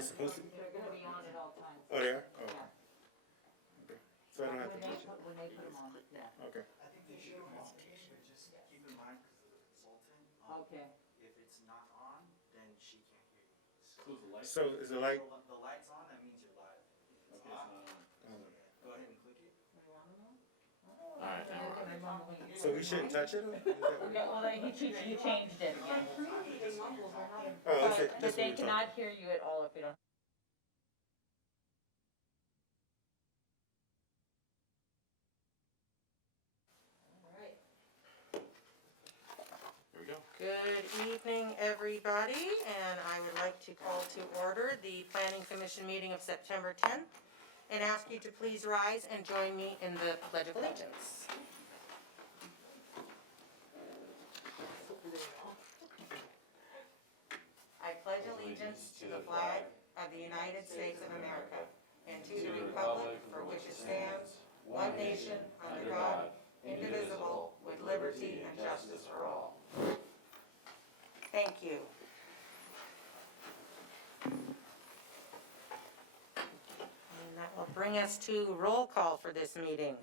It's supposed to. They're gonna be on at all times. Oh, they are. Oh, Yeah. okay. So I don't have to touch it. When they put them on, yeah. Okay. I think they should come on, but just keep in mind, because of the consultant, Okay. if it's not on, then she can't hear you. So is the light? The light's on, that means you're live. If it's on, go ahead and click it. Alright, now we're on. So we shouldn't touch it? Or is that what- Yeah, well, he changed it again. Oh, that's it. But That's what they we're cannot talking. hear you at all if you don't. Here we go. Good evening, everybody, and I would like to call to order the Planning Commission meeting of September 10th and ask you to please rise and join me in the Pledge of Allegiance. I pledge allegiance to the flag of the United States of America and to the republic for which it stands, one nation, under God, indivisible, with liberty and justice for all. Thank you. And that will bring us to roll call for this meeting.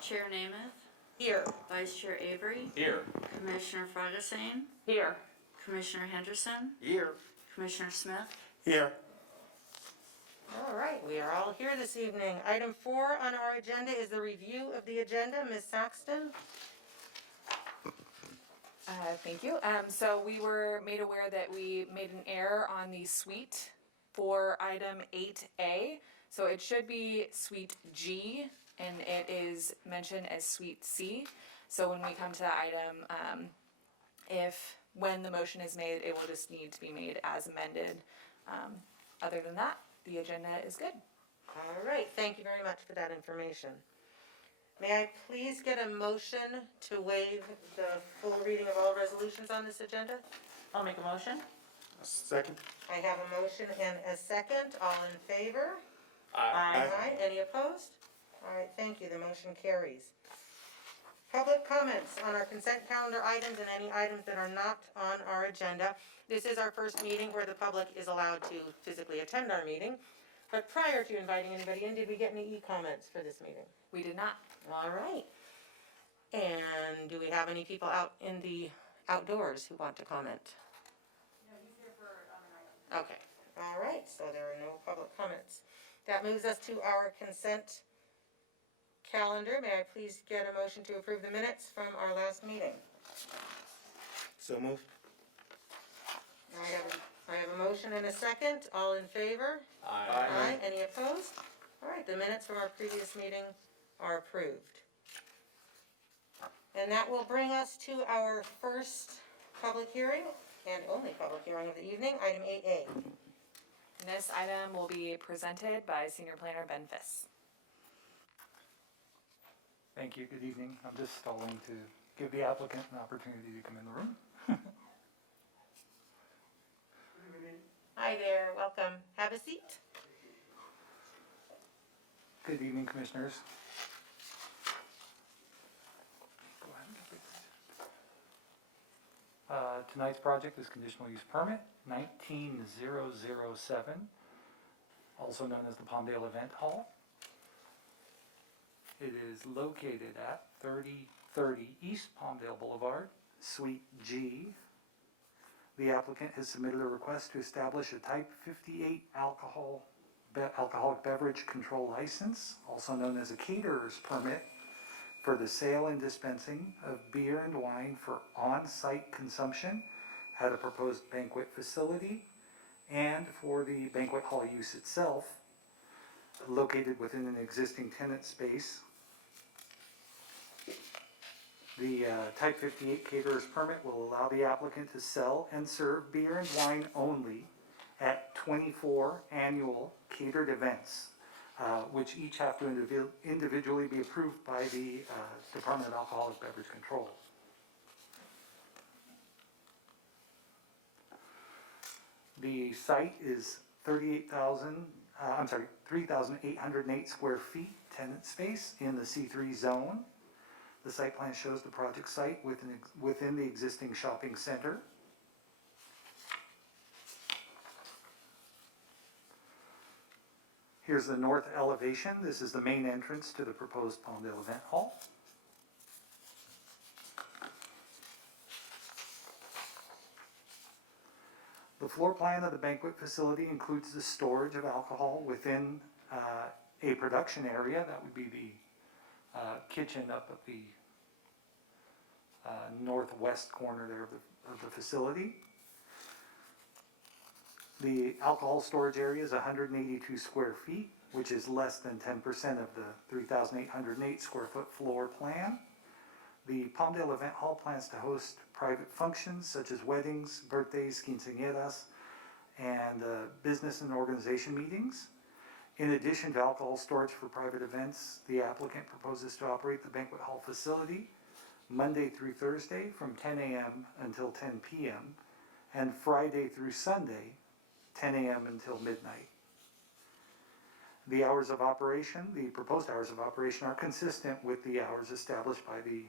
Chair Namath, Here. Vice Chair Avery, Here. Commissioner Ferguson, Here. Commissioner Henderson, Here. Commissioner Smith. Here. All right, we are all here this evening. Item 4 on our agenda is the review of the agenda. Ms. Saxton? Thank you. So we were made aware that we made an error on the suite for item 8A. So it should be suite G, and it is mentioned as suite C. So when we come to that item, when the motion is made, it will just need to be made as amended. Other than that, the agenda is good. All right, thank you very much for that information. May I please get a motion to waive the full reading of all resolutions on this agenda? I'll make a motion. Second. I have a motion and a second. All in favor? Aye. Any opposed? All right, thank you. The motion carries. Public comments on our consent calendar items and any items that are not on our agenda. This is our first meeting where the public is allowed to physically attend our meeting. But prior to inviting anybody in, did we get any e-comments for this meeting? We did not. All right. And do we have any people out in the outdoors who want to comment? No, he's here for other items. Okay. All right, so there are no public comments. That moves us to our consent calendar. May I please get a motion to approve the minutes from our last meeting? So move. I have a motion and a second. All in favor? Aye. Any opposed? All right, the minutes from our previous meeting are approved. And that will bring us to our first public hearing and only public hearing of the evening, item 8A. This item will be presented by Senior Planner Ben Fiss. Thank you, good evening. I'm just stalling to give the applicant an opportunity to come in the room. Hi there, welcome. Have a seat. Good evening, Commissioners. Go ahead and get this. Tonight's project is conditional use permit 19007, also known as the Palmdale Event Hall. It is located at 3030 East Palmdale Boulevard, Suite G. The applicant has submitted a request to establish a Type 58 alcoholic beverage control license, also known as a caterer's permit, for the sale and dispensing of beer and wine for on-site consumption at a proposed banquet facility and for the banquet hall use itself, located within an existing tenant space. The Type 58 caterer's permit will allow the applicant to sell and serve beer and wine only at 24 annual catered events, which each have to individually be approved by the Department of Alcoholic Beverage Control. The site is 3,808 square feet tenant space in the C3 zone. The site plan shows the project site within the existing shopping center. Here's the north elevation. This is the main entrance to the proposed Palmdale Event Hall. The floor plan of the banquet facility includes the storage of alcohol within a production area. That would be the kitchen up at the northwest corner there of the facility. The alcohol storage area is 182 square feet, which is less than 10% of the 3,808 square foot floor plan. The Palmdale Event Hall plans to host private functions such as weddings, birthdays, quinceañeras, and business and organization meetings. In addition to alcohol storage for private events, the applicant proposes to operate the banquet hall facility Monday through Thursday from 10 a.m. until 10 p.m. and Friday through Sunday, 10 a.m. until midnight. The hours of operation, the proposed hours of operation, are consistent with the hours established by the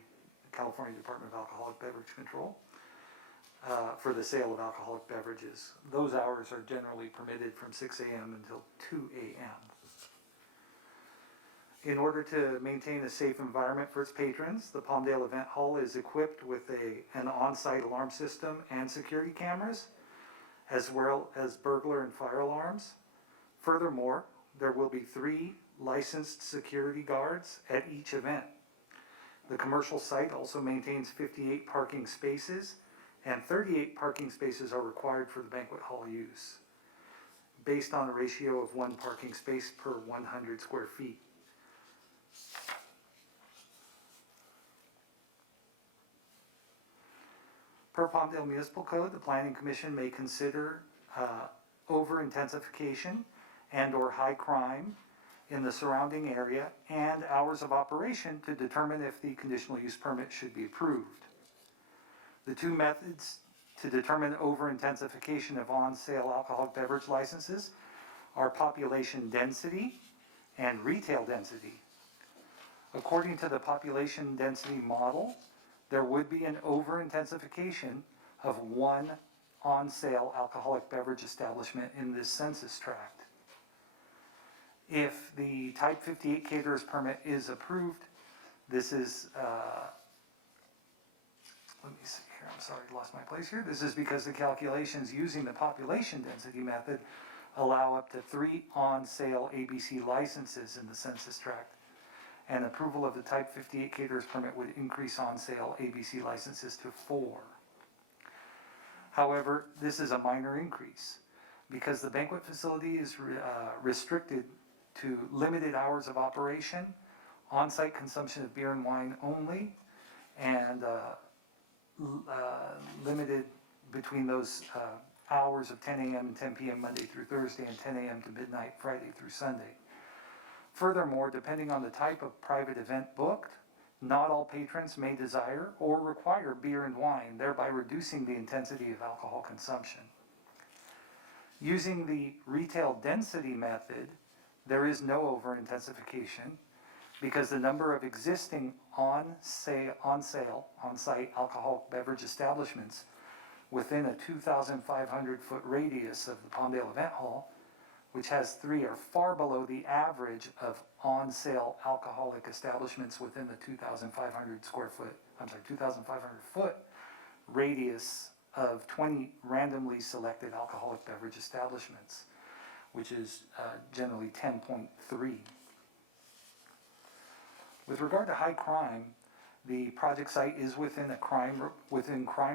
California Department of Alcoholic Beverage Control for the sale of alcoholic beverages. Those hours are generally permitted from 6 a.m. until 2 a.m. In order to maintain a safe environment for its patrons, the Palmdale Event Hall is equipped with an on-site alarm system and security cameras, as well as burglar and fire alarms. Furthermore, there will be 3 licensed security guards at each event. The commercial site also maintains 58 parking spaces, and 38 parking spaces are required for the banquet hall use, based on a ratio of 1 parking space per 100 square feet. Per Palmdale Municipal Code, the Planning Commission may consider over-intensification and/or high crime in the surrounding area and hours of operation to determine if the conditional use permit should be approved. The 2 methods to determine over-intensification of on-sale alcoholic beverage licenses are population density and retail density. According to the population density model, there would be an over-intensification of 1 on-sale alcoholic beverage establishment in this census tract. If the Type 58 caterer's permit is approved, this is, let me see here, I'm sorry, I lost my place here. This is because the calculations using the population density method allow up to 3 on-sale ABC licenses in the census tract. And approval of the Type 58 caterer's permit would increase on-sale ABC licenses to 4. However, this is a minor increase because the banquet facility is restricted to limited hours of operation, on-site consumption of beer and wine only, and limited between those hours of 10 a.m. and 10 p.m. Monday through Thursday and 10 a.m. to midnight Friday through Sunday. Furthermore, depending on the type of private event booked, not all patrons may desire or require beer and wine, thereby reducing the intensity of alcohol consumption. Using the retail density method, there is no over-intensification because the number of existing on-site alcoholic beverage establishments within a 2,500 foot radius of the Palmdale Event Hall, which has 3, are far below the average of on-sale alcoholic establishments within the 2,500 foot radius of 20 randomly selected alcoholic beverage establishments, which is generally 10.3. With regard to high crime, the project site is within Crime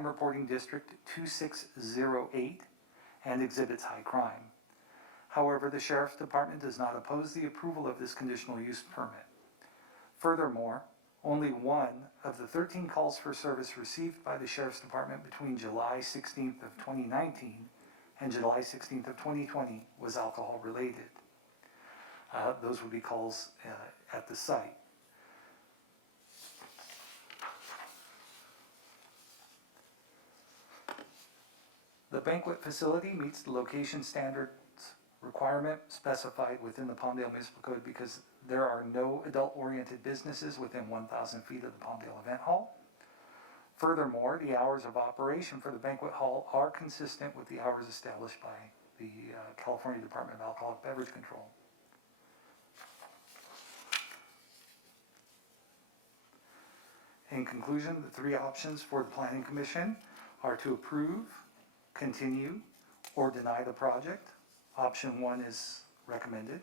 Reporting District 2608 and exhibits high crime. However, the Sheriff's Department does not oppose the approval of this conditional use permit. Furthermore, only 1 of the 13 calls for service received by the Sheriff's Department between July 16th of 2019 and July 16th of 2020 was alcohol related. Those would be calls at the site. The banquet facility meets the location standards requirement specified within the Palmdale Municipal Code because there are no adult-oriented businesses within 1,000 feet of the Palmdale Event Hall. Furthermore, the hours of operation for the banquet hall are consistent with the hours established by the California Department of Alcoholic Beverage Control. In conclusion, the three options for the planning commission are to approve, continue, or deny the project. Option 1 is recommended,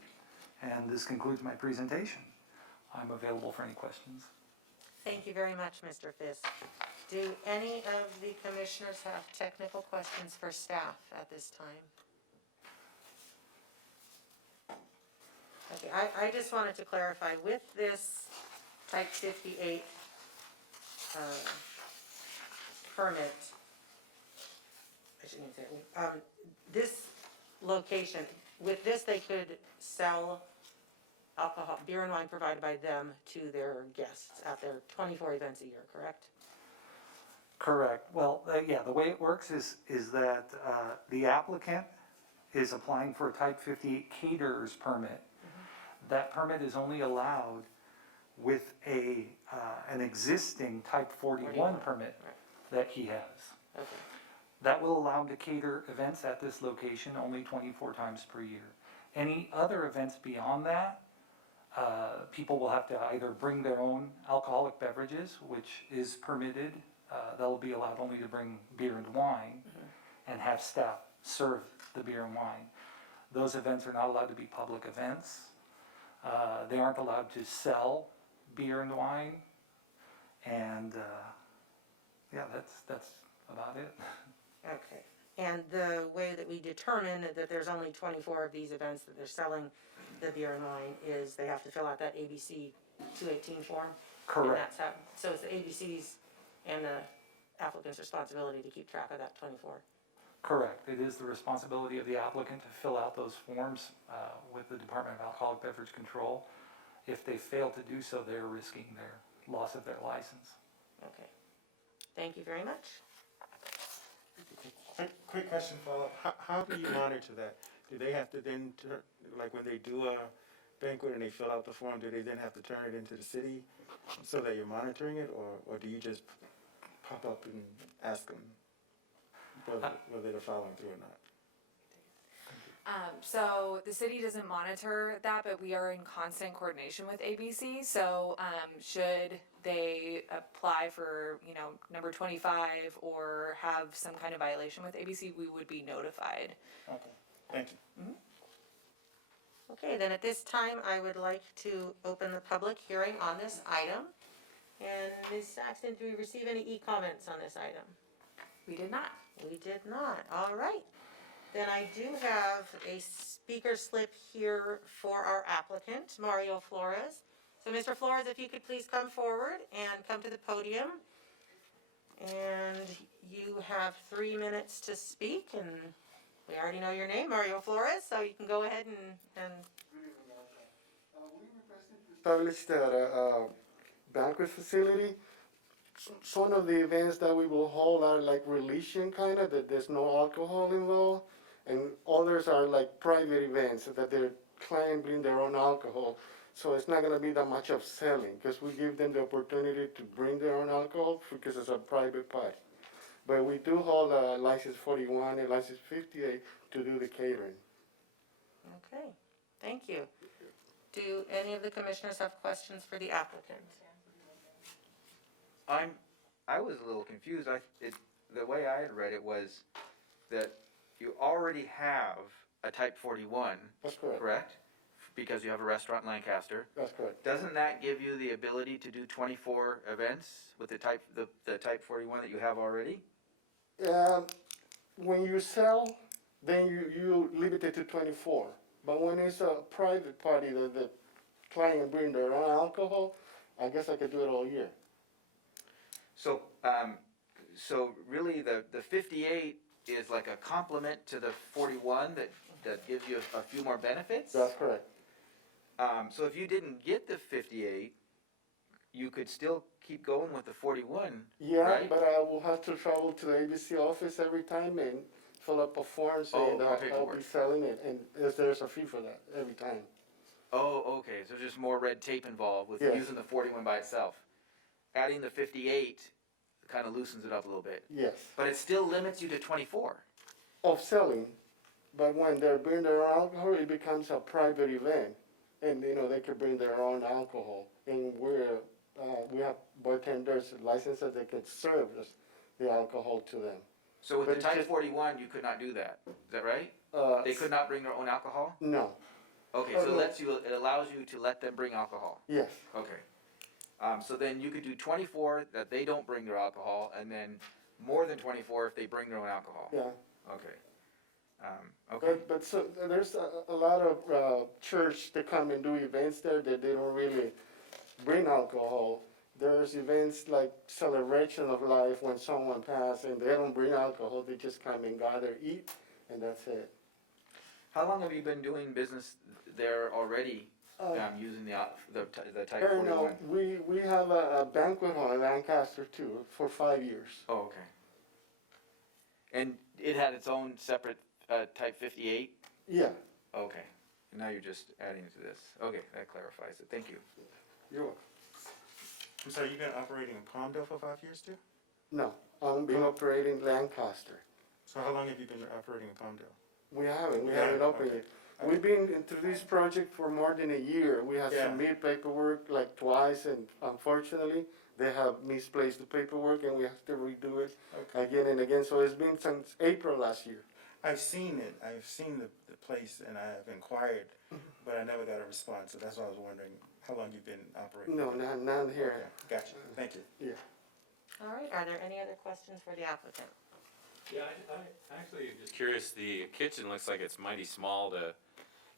and this concludes my presentation. I'm available for any questions. Thank you very much, Mr. Fisk. Do any of the commissioners have technical questions for staff at this time? Okay, I just wanted to clarify, with this type 58 permit, I shouldn't even say, this location, with this they could sell alcohol, beer and wine provided by them to their guests at their 24 events a year, correct? Correct. Well, yeah, the way it works is that the applicant is applying for a type 58 caterer's permit. That permit is only allowed with an existing type 41 permit that he has. Okay. That will allow him to cater events at this location only 24 times per year. Any other events beyond that, people will have to either bring their own alcoholic beverages, which is permitted. They'll be allowed only to bring beer and wine and have staff serve the beer and wine. Those events are not allowed to be public events. They aren't allowed to sell beer and wine. And yeah, that's about it. Okay, and the way that we determine that there's only 24 of these events that they're selling the beer and wine is they have to fill out that ABC 218 form? And Correct. that's how, so it's the ABC's and the applicant's responsibility to keep track of that 24? Correct. It is the responsibility of the applicant to fill out those forms with the Department of Alcoholic Beverage Control. If they fail to do so, they're risking their loss of their license. Okay, thank you very much. Quick question, follow-up. How do you monitor that? Do they have to then, like when they do a banquet and they fill out the form, do they then have to turn it into the city so that you're monitoring it, or do you just pop up and ask them whether they're following through or not? So the city doesn't monitor that, but we are in constant coordination with ABC. So should they apply for, number 25 or have some kind of violation with ABC, we would be notified. Okay, thank you. Okay, then at this time, I would like to open the public hearing on this item. And Ms. Saxton, do we receive any e-comments on this item? We did not. We did not, all right. Then I do have a speaker slip here for our applicant, Mario Flores. So Mr. Flores, if you could please come forward and come to the podium. And you have 3 minutes to speak, and we already know your name, Mario Flores, so you can go ahead and established at a banquet facility. Some of the events that we will hold are like religion kind of, that there's no alcohol involved, and others are like private events that their client bring their own alcohol. So it's not going to be that much of selling because we give them the opportunity to bring their own alcohol because it's a private party. But we do hold a license 41 and license 58 to do the catering. okay, thank you. Do any of the commissioners have questions for the applicant? I was a little confused. The way I had read it was that you already have a type 41, That's correct. correct? Because you have a restaurant in Lancaster. That's correct. Doesn't that give you the ability to do 24 events with the type 41 that you have already? When you sell, then you limit it to 24. But when it's a private party that the client bring their own alcohol, I guess I could do it all year. So, so really the 58 is like a complement to the 41 that gives you a few more benefits? That's correct. So if you didn't get the 58, you could still keep going with the 41, Yeah, right? but I will have to travel to the ABC office every time and fill up a form saying more that I'll paperwork. be selling it, and there's a fee for that every time. Oh, okay, so just more red tape involved with Yes. using the 41 by itself. Adding the 58 kind of loosens it up a little bit. Yes, But it still limits you to 24. of selling, but when they bring their own alcohol, it becomes a private event, and they can bring their own alcohol, and we're we have bartenders licenses that can serve the alcohol to them. So with But the it's type just- 41, you could not do that, is that right? They could not bring their own alcohol? No, Okay, so it allows you to let them bring alcohol, yes, okay. So then you could do 24 that they don't bring their alcohol, and then more than 24 if they bring their own alcohol. yeah. Okay. Okay, But so, there's a lot of church that come and do events there that they don't really bring alcohol. There's events like celebration of life when someone passed and they don't bring alcohol, they just come and gather, eat, and that's it. how long have you been doing business there already, using the type Here now, 41? we have a banquet hall in Lancaster too, for 5 years. Oh, okay. And it had its own separate type 58? Yeah, Okay, and now you're just adding to this. Okay, that clarifies it, thank you. you're welcome. I'm sorry, you've been operating in Palmdale for 5 years too? No, I'm been operating Lancaster. So how long have you been operating in Palmdale? We haven't Yeah, opened okay. it. We've been into this project for more than a year. We have Yeah. submitted paperwork like twice, and unfortunately, they have misplaced the paperwork, and we have to redo it Okay. again and again. So it's been since April last year. I've seen it, I've seen the place and I have inquired, but I never got a response, so that's why I was wondering how long you've been operating. No, none Okay, here. gotcha, thank you. Yeah. All right, are there any other questions for the applicant? Yeah, I actually am just curious, the kitchen looks like it's mighty small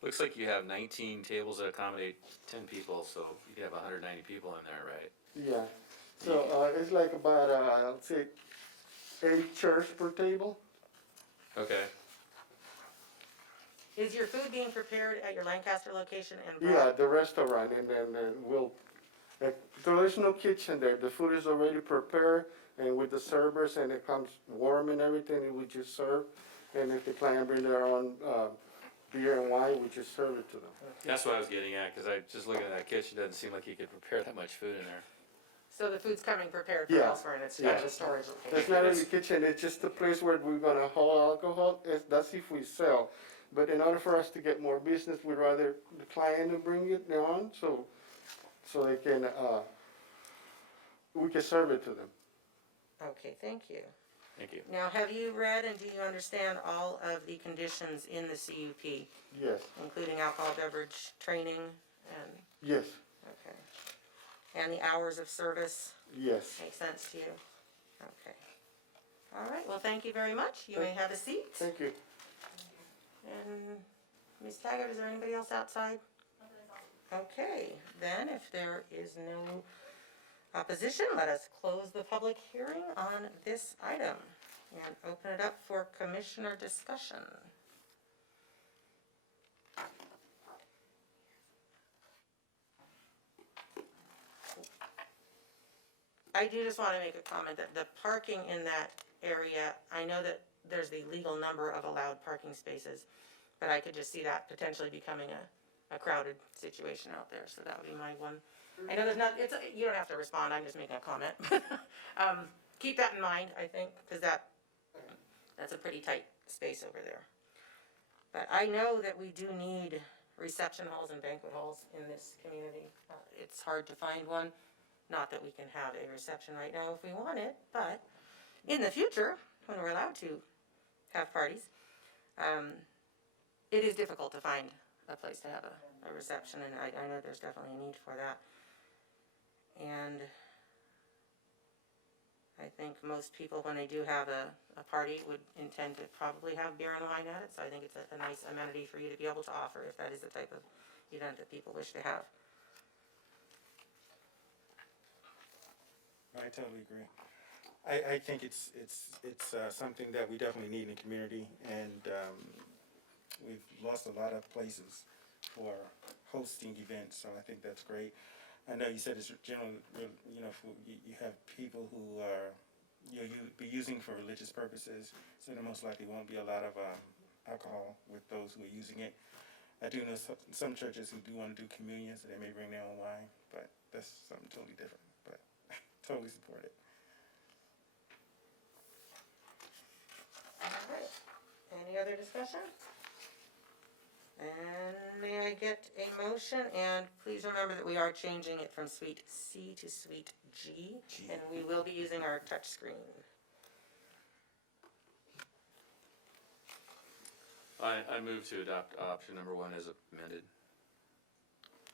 looks like you have 19 tables that accommodate 10 people, so you have 190 people in there, right? Yeah. So it's like about let's say 8 chairs per table. Okay. Is your food being prepared at your Lancaster location and Yeah, brought? the restaurant, and then we'll. There's no kitchen there. The food is already prepared, and with the servers, and it comes warm and everything, and we just serve. And if the client bring their own beer and wine, we just serve it to them. That's what I was getting at, because I just looking at that kitchen, doesn't seem like you could prepare that much food in there. So the food's coming prepared from Yeah. elsewhere and it's Yeah. at the storage It's location? not really kitchen. It's just a place where we're gonna hold alcohol. That's if we sell. But in order for us to get more business, we'd rather the client to bring it on, so they can we can serve it to them. Okay, thank you. Thank you. Now, have you read and do you understand all of the conditions in the CUP, Yes, including alcohol beverage training and, yes, okay. And the hours of service, yes. make sense to you? Okay. All right, well, thank you very much. You may have a seat. Thank you. And Ms. Taggart, is there anybody else outside? Okay, then if there is no opposition, let us close the public hearing on this item and open it up for commissioner discussion. I do just wanna make a comment that the parking in that area, I know that there's the legal number of allowed parking spaces, but I could just see that potentially becoming a crowded situation out there, so that would be my one. I know there's not, you don't have to respond, I'm just making a comment. Keep that in mind, I think, cause that's a pretty tight space over there. But I know that we do need reception halls and banquet halls in this community. It's hard to find one, not that we can have a reception right now if we want it, but in the future, when we're allowed to have parties, it is difficult to find a place to have a reception, and I know there's definitely a need for that. And I think most people, when they do have a party, would intend to probably have beer and wine at it, so I think it's a nice amenity for you to be able to offer if that is the type of event that people wish to have. I totally agree. I think it's something that we definitely need in the community, and we've lost a lot of places for hosting events, so I think that's great. I know you said it's generally, you know, you have people who are, you be using for religious purposes, so there most likely won't be a lot of alcohol with those who are using it. I do know some churches who do want to do communion, so they may bring their own wine, but that's something totally different, but totally support it. All right, any other discussion? And may I get a motion? And please remember that we are changing it from Suite C to Suite G, and we will be using our touch screen. I move to adopt option number 1 as amended.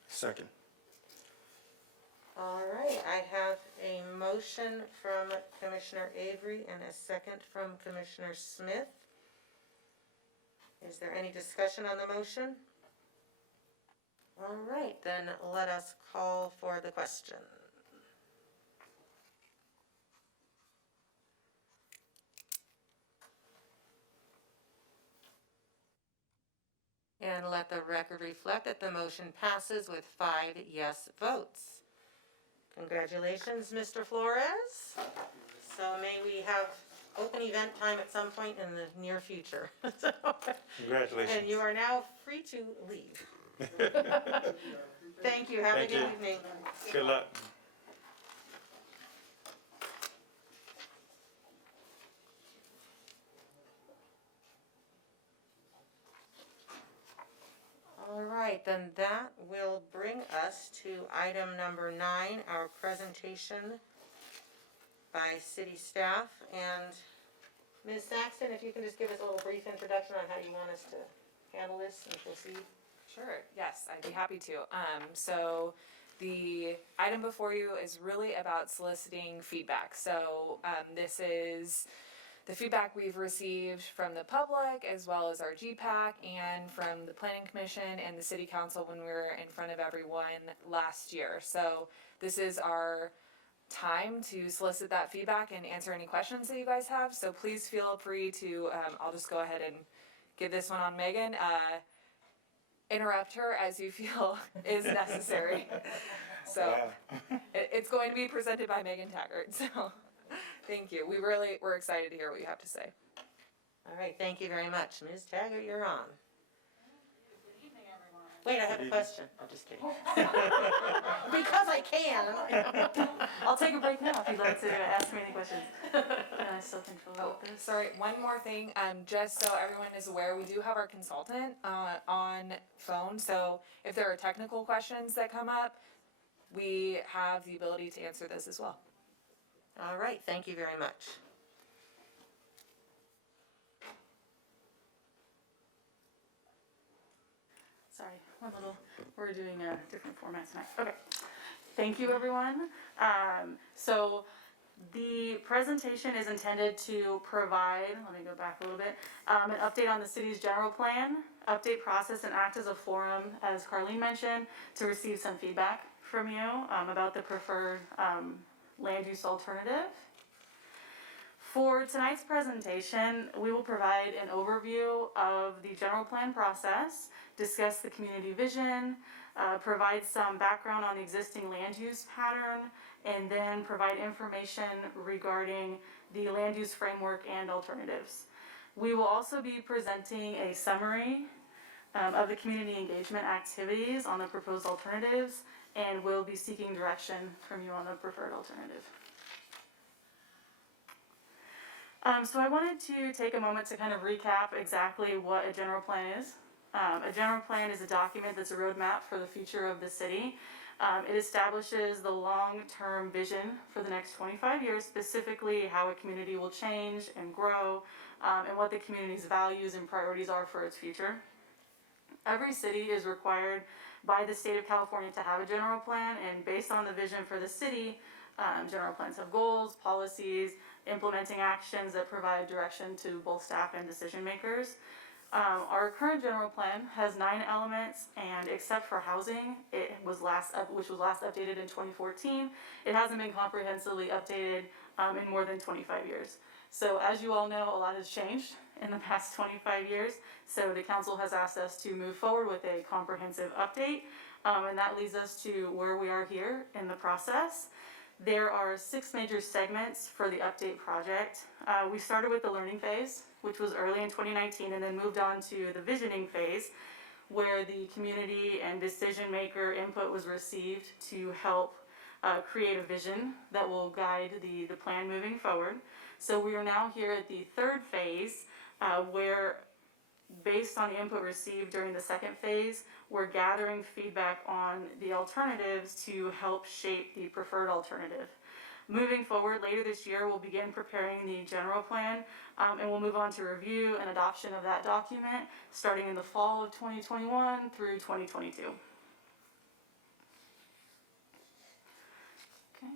Second. All right, I have a motion from Commissioner Avery and a second from Commissioner Smith. Is there any discussion on the motion? All right, then let us call for the question. And let the record reflect that the motion passes with 5 yes votes. Congratulations, Mr. Flores. So may we have open event time at some point in the near future. So, Congratulations. and you are now free to leave. Thank you, have a Thank good you. evening. Good luck. All right, then that will bring us to item number 9, our presentation by city staff. And Ms. Saxton, if you can just give us a little brief introduction on how you want us to handle this and proceed. Sure, yes, I'd be happy to. So the item before you is really about soliciting feedback. So this is the feedback we've received from the public as well as our GPAC and from the Planning Commission and the City Council when we were in front of everyone last year. So this is our time to solicit that feedback and answer any questions that you guys have. So please feel free to, I'll just go ahead and give this one on Megan. Interrupt her as you feel is necessary. So it's going to be presented by Megan Taggart. So thank you. We're excited to hear what you have to say. All right, thank you very much. Ms. Taggart, you're on. Good evening, everyone. Wait, I have a question. I'm just kidding. Because I can. I'll take a break now if you'd like to ask me any questions. I still think Oh, sorry, one more thing, just so everyone is aware, we do have our consultant, on phone, so if there are technical questions that come up, we have the ability to answer this as well. All right, thank you very much. Sorry, we're doing a different format tonight. Okay, thank you, everyone. So the presentation is intended to provide, let me go back a little bit, an update on the city's general plan, update process, and act as a forum, as Carlene mentioned, to receive some feedback from you about the preferred land use alternative. For tonight's presentation, we will provide an overview of the general plan process, discuss the community vision, provide some background on the existing land use pattern, and then provide information regarding the land use framework and alternatives. We will also be presenting a summary of the community engagement activities on the proposed alternatives, and we'll be seeking direction from you on the preferred alternative. So I wanted to take a moment to kind of recap exactly what a general plan is. A general plan is a document that's a roadmap for the future of the city. It establishes the long-term vision for the next 25 years, specifically how a community will change and grow, and what the community's values and priorities are for its future. Every city is required by the state of California to have a general plan, and based on the vision for the city, general plans have goals, policies, implementing actions that provide direction to both staff and decision makers. Our current general plan has 9 elements, and except for housing, which was last updated in 2014, it hasn't been comprehensively updated in more than 25 years. So as you all know, a lot has changed in the past 25 years. So the council has asked us to move forward with a comprehensive update, and that leads us to where we are here in the process. There are 6 major segments for the update project. We started with the learning phase, which was early in 2019, and then moved on to the visioning phase, where the community and decision maker input was received to help create a vision that will guide the plan moving forward. So we are now here at the 3rd phase, where based on the input received during the second phase, we're gathering feedback on the alternatives to help shape the preferred alternative. Moving forward, later this year, we'll begin preparing the general plan, and we'll move on to review and adoption of that document, starting in the fall of 2021 through 2022. Okay.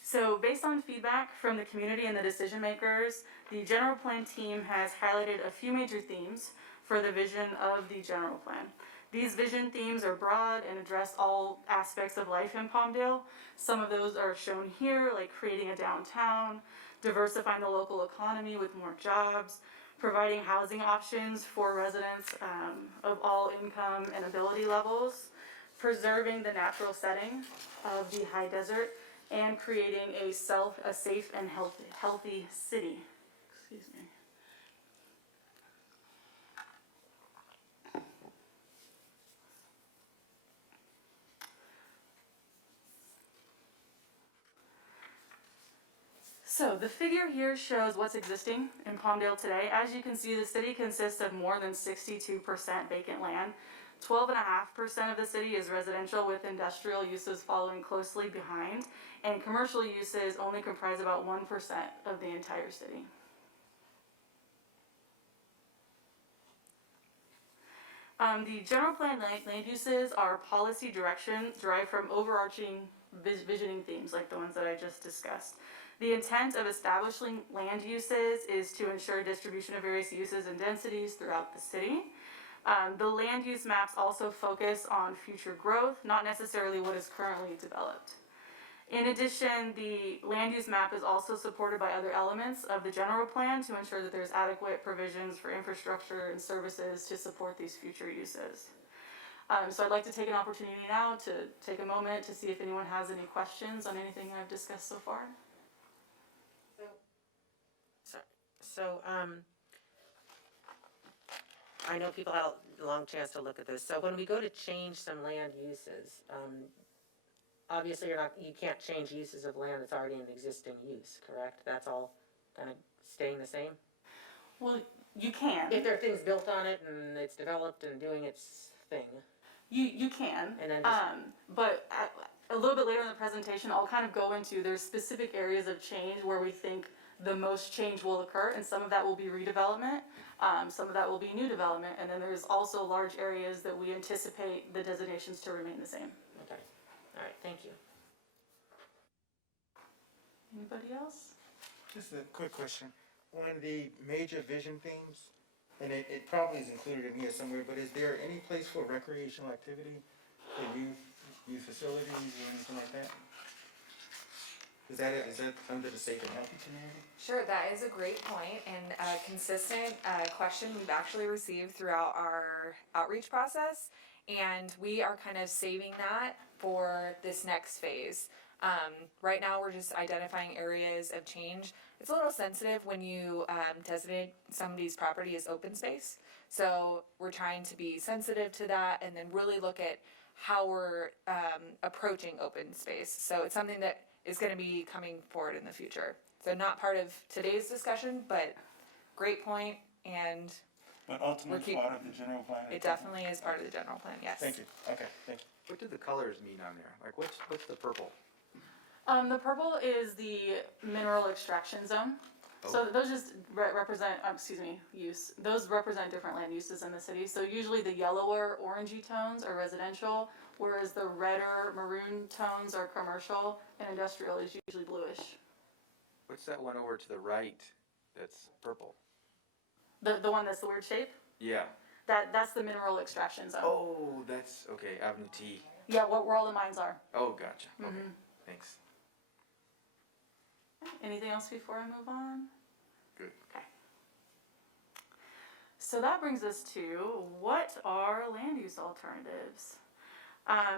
So based on feedback from the community and the decision makers, the general plan team has highlighted a few major themes for the vision of the general plan. These vision themes are broad and address all aspects of life in Palmdale. Some of those are shown here, like creating a downtown, diversifying the local economy with more jobs, providing housing options for residents of all income and ability levels, preserving the natural setting of the high desert, and creating a safe and healthy city. Excuse me. So the figure here shows what's existing in Palmdale today. As you can see, the city consists of more than 62% vacant land. 12.5% of the city is residential, with industrial uses following closely behind, and commercial uses only comprise about 1% of the entire city. The general plan land uses are policy direction derived from overarching visioning themes like the ones that I just discussed. The intent of establishing land uses is to ensure distribution of various uses and densities throughout the city. The land use maps also focus on future growth, not necessarily what is currently developed. In addition, the land use map is also supported by other elements of the general plan to ensure that there's adequate provisions for infrastructure and services to support these future uses. So I'd like to take an opportunity now to take a moment to see if anyone has any questions on anything I've discussed so far. So, I know people had a long chance to look at this. So when we go to change some land uses, obviously you can't change uses of land that's already in existing use, correct? That's all kind of staying the same? Well, you can. If there are things built on it and it's developed and doing its thing. You can. And then but a little bit later in the presentation, I'll kind of go into, there's specific areas of change where we think the most change will occur, and some of that will be redevelopment, some of that will be new development, and then there's also large areas that we anticipate the designations to remain the same. Okay, all right, thank you. Anybody else? Just a quick question. On the major vision themes, and it probably is included in here somewhere, but is there any place for recreational activity, for youth facilities or anything like that? Is that under the safe and healthy community? Sure, that is a great point and a consistent question we've actually received throughout our outreach process, and we are kind of saving that for this next phase. Right now we're just identifying areas of change. It's a little sensitive when you designate somebody's property as open space, so we're trying to be sensitive to that and then really look at how we're approaching open space. So it's something that is going to be coming forward in the future. So not part of today's discussion, but great point, and But ultimately part of the general plan? it definitely is part of the general plan, yes. Thank you, okay, thank you. What do the colors mean on there? Like what's the purple? The purple is the mineral extraction zone. So those just represent, use. Those represent different land uses in the city. So usually the yellower orangey tones are residential, whereas the redder maroon tones are commercial, and industrial is usually bluish. What's that one over to the right that's purple? The one that's the weird shape? Yeah. That's the mineral extraction zone. Oh, that's, okay, Avenue T. Yeah, where all the mines are. Oh, gotcha, okay, thanks. Anything else before I move on? Good. Okay. So that brings us to, what are land use alternatives?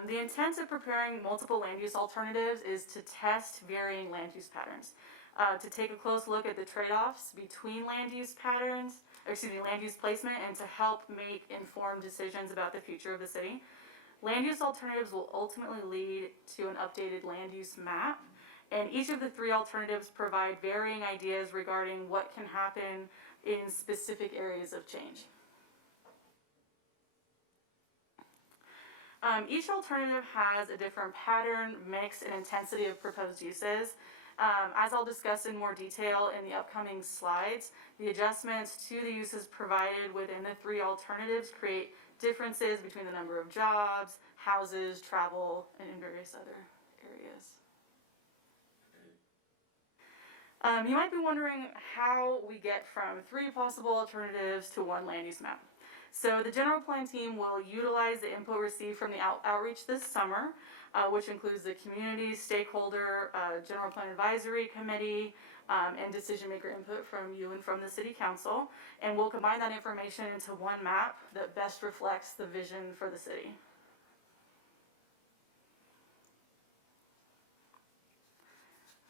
The intent of preparing multiple land use alternatives is to test varying land use patterns, to take a close look at the trade-offs between land use placement, and to help make informed decisions about the future of the city. Land use alternatives will ultimately lead to an updated land use map, And each of the three alternatives provide varying ideas regarding what can happen in specific areas of change. Each alternative has a different pattern, mix, and intensity of proposed uses. As I'll discuss in more detail in the upcoming slides, the adjustments to the uses provided within the three alternatives create differences between the number of jobs, houses, travel, and in various other areas. You might be wondering how we get from three possible alternatives to one land use map. So the general plan team will utilize the input received from the outreach this summer, which includes the community, stakeholder, general plan advisory committee, and decision maker input from you and from the city council. And we'll combine that information into one map that best reflects the vision for the city.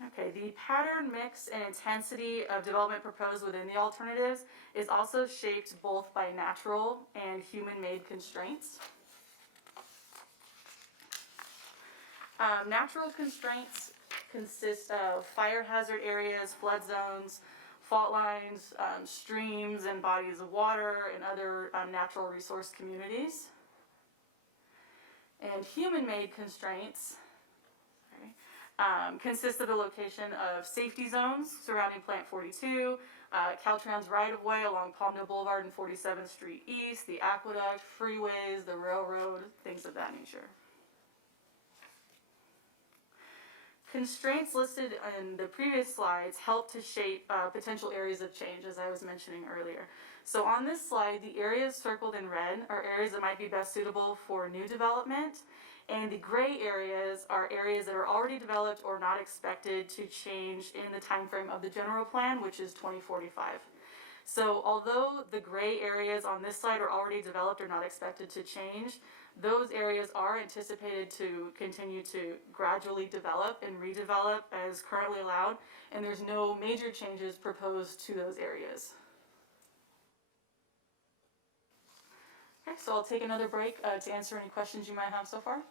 Okay, the pattern, mix, and intensity of development proposed within the alternatives is also shaped both by natural and human-made constraints. Natural constraints consist of fire hazard areas, flood zones, fault lines, streams and bodies of water, and other natural resource communities. And human-made constraints consists of the location of safety zones surrounding Plant 42, Caltrans right-of-way along Palmdale Boulevard and 47th Street East, the aqueduct, freeways, the railroad, things of that nature. Constraints listed in the previous slides help to shape potential areas of change, as I was mentioning earlier. So on this slide, the areas circled in red are areas that might be best suitable for new development, and the gray areas are areas that are already developed or not expected to change in the time frame of the general plan, which is 2045. So although the gray areas on this slide are already developed or not expected to change, those areas are anticipated to continue to gradually develop and redevelop as currently allowed, and there's no major changes proposed to those areas. Okay, so I'll take another break to answer any questions you might have so far.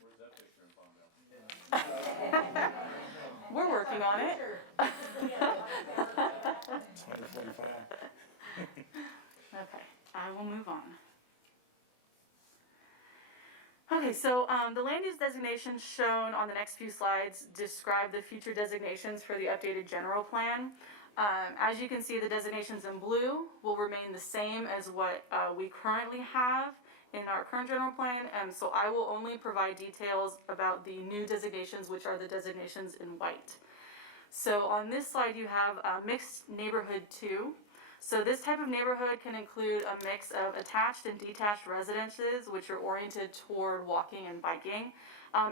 Where's that picture in Palmdale? We're working on it. Okay, I will move on. Okay, so the land use designations shown on the next few slides describe the future designations for the updated general plan. As you can see, the designations in blue will remain the same as what we currently have in our current general plan, and so I will only provide details about the new designations, which are the designations in white. So on this slide you have mixed neighborhood 2. So this type of neighborhood can include a mix of attached and detached residences which are oriented toward walking and biking.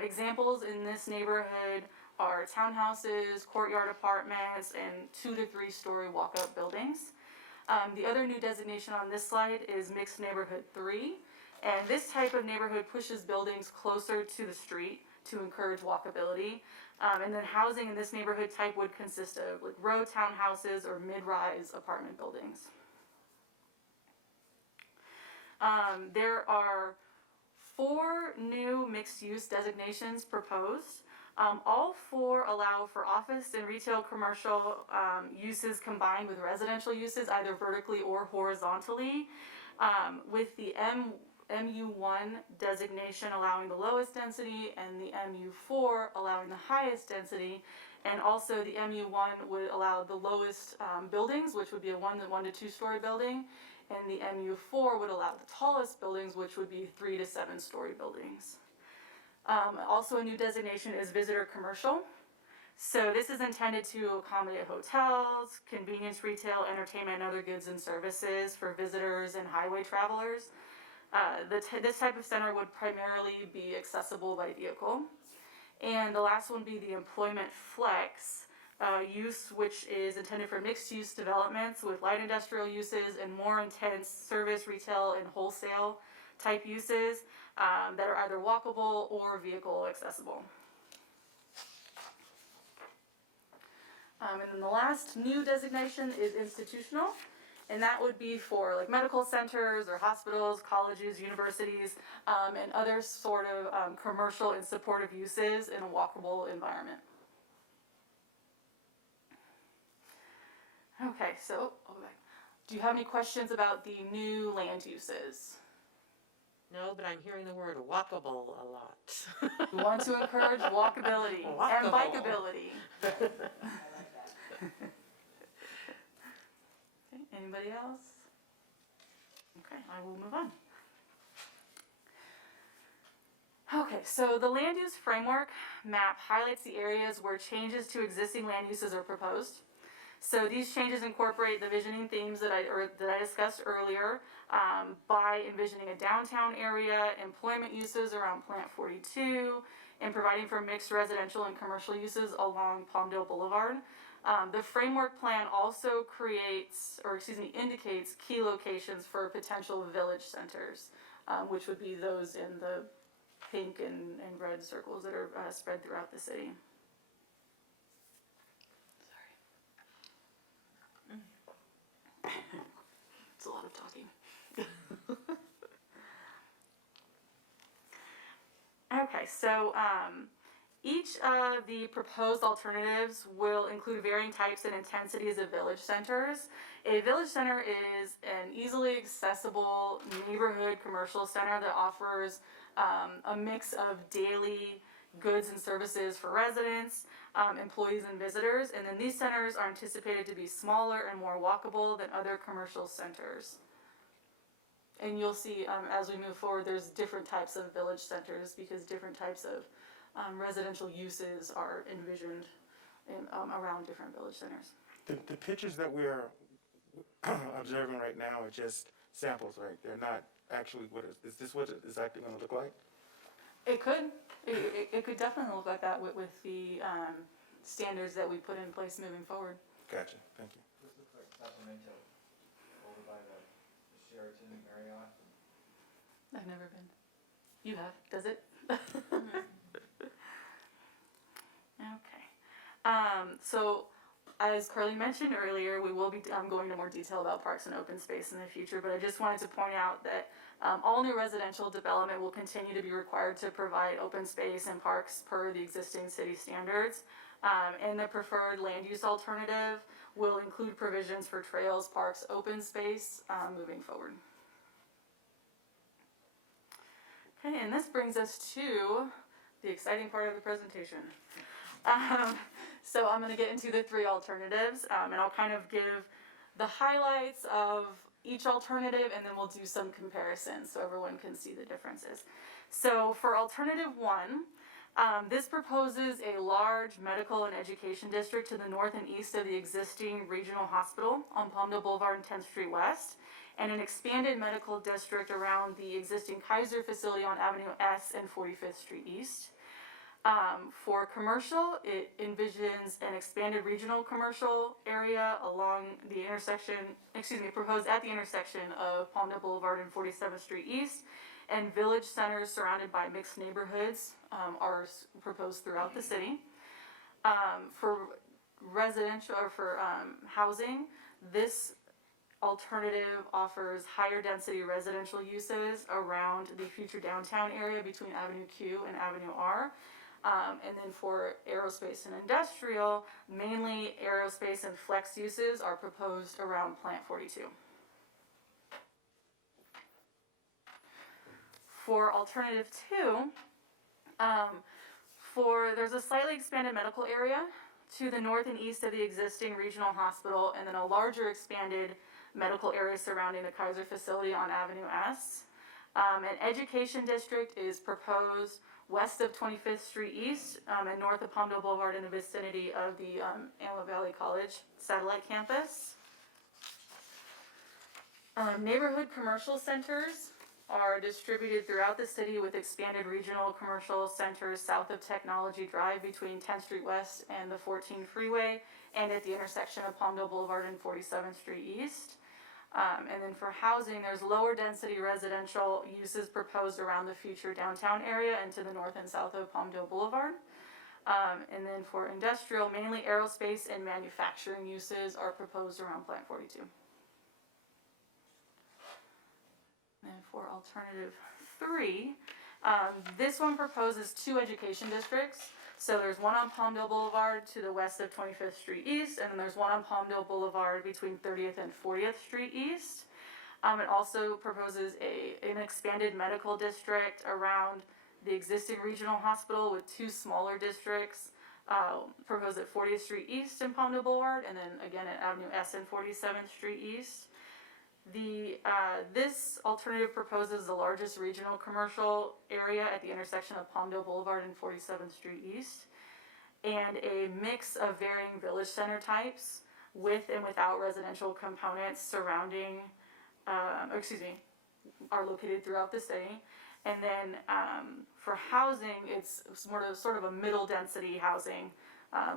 Examples in this neighborhood are townhouses, courtyard apartments, and 2 to 3 story walk-up buildings. The other new designation on this slide is mixed neighborhood 3. And this type of neighborhood pushes buildings closer to the street to encourage walkability. And then housing in this neighborhood type would consist of like row townhouses or mid-rise apartment buildings. There are 4 new mixed-use designations proposed. All 4 allow for office and retail commercial uses combined with residential uses, either vertically or horizontally, with the MU1 designation allowing the lowest density and the MU4 allowing the highest density, and also the MU1 would allow the lowest buildings, which would be a 1 to 2 story building, and the MU4 would allow the tallest buildings, which would be 3 to 7 story buildings. Also a new designation is visitor commercial. So this is intended to accommodate hotels, convenience retail, entertainment, and other goods and services for visitors and highway travelers. This type of center would primarily be accessible by vehicle. And the last one would be the employment flex use, which is intended for mixed use developments with light industrial uses and more intense service, retail, and wholesale type uses that are either walkable or vehicle accessible. And then the last new designation is institutional. And that would be for like medical centers or hospitals, colleges, universities, and other sort of commercial and supportive uses in a walkable environment. Okay, so do you have any questions about the new land uses? No, but I'm hearing the word walkable a lot. We want to encourage walkability and Walkable. bikeability. Okay, anybody else? Okay, I will move on. Okay, so the land use framework map highlights the areas where changes to existing land uses are proposed. So these changes incorporate the visioning themes that I discussed earlier by envisioning a downtown area, employment uses around Plant 42, and providing for mixed residential and commercial uses along Palmdale Boulevard. The framework plan also indicates key locations for potential village centers, which would be those in the pink and red circles that are spread throughout the city. It's a lot of talking. Okay, so each of the proposed alternatives will include varying types and intensities of village centers. A village center is an easily accessible neighborhood commercial center that offers a mix of daily goods and services for residents, employees and visitors, and then these centers are anticipated to be smaller and more walkable than other commercial centers. And you'll see as we move forward, there's different types of village centers because different types of residential uses are envisioned around different village centers. The pictures that we're observing right now are just samples, right? They're not actually is this what it's actually going to look like? It could. It could definitely look like that with the standards that we put in place moving forward. Gotcha, thank you. This looks like Sacramento, over by the Sheraton Marriott. I've never been. You have? Does it? Okay. So, as Carly mentioned earlier, we will be going into more detail about parks and open space in the future, but I just wanted to point out that all new residential development will continue to be required to provide open space and parks per the existing city standards. And the preferred land use alternative will include provisions for trails, parks, open space moving forward. Okay, and this brings us to the exciting part of the presentation. So I'm going to get into the three alternatives, and I'll kind of give the highlights of each alternative, and then we'll do some comparisons so everyone can see the differences. So for alternative one, this proposes a large medical and education district to the north and east of the existing regional hospital on Palmdale Boulevard and 10th Street West, and an expanded medical district around the existing Kaiser facility on Avenue S and 45th Street East. For commercial, it envisions an expanded regional commercial area along the proposed at the intersection of Palmdale Boulevard and 47th Street East, and village centers surrounded by mixed neighborhoods are proposed throughout the city. For residential or for housing, this alternative offers higher density residential uses around the future downtown area between Avenue Q and Avenue R. And then for aerospace and industrial, mainly aerospace and flex uses are proposed around Plant 42. For alternative two, there's a slightly expanded medical area to the north and east of the existing regional hospital, and then a larger expanded medical area surrounding the Kaiser facility on Avenue S. An education district is proposed west of 25th Street East and north of Palmdale Boulevard in the vicinity of the Antelope Valley College satellite campus. Neighborhood commercial centers are distributed throughout the city with expanded regional commercial centers south of Technology Drive between 10th Street West and the 14 Freeway, and at the intersection of Palmdale Boulevard and 47th Street East. And then for housing, there's lower density residential uses proposed around the future downtown area and to the north and south of Palmdale Boulevard. And then for industrial, mainly aerospace and manufacturing uses are proposed around Plant 42. And for alternative 3, this one proposes 2 education districts. So there's one on Palmdale Boulevard to the west of 25th Street East, and then there's one on Palmdale Boulevard between 30th and 40th Street East. It also proposes an expanded medical district around the existing regional hospital with 2 smaller districts proposed at 40th Street East and Palmdale Boulevard, and then again at Avenue S and 47th Street East. This alternative proposes the largest regional commercial area at the intersection of Palmdale Boulevard and 47th Street East, and a mix of varying village center types with and without residential components surrounding, are located throughout the city. And then for housing, it's sort of a middle density housing,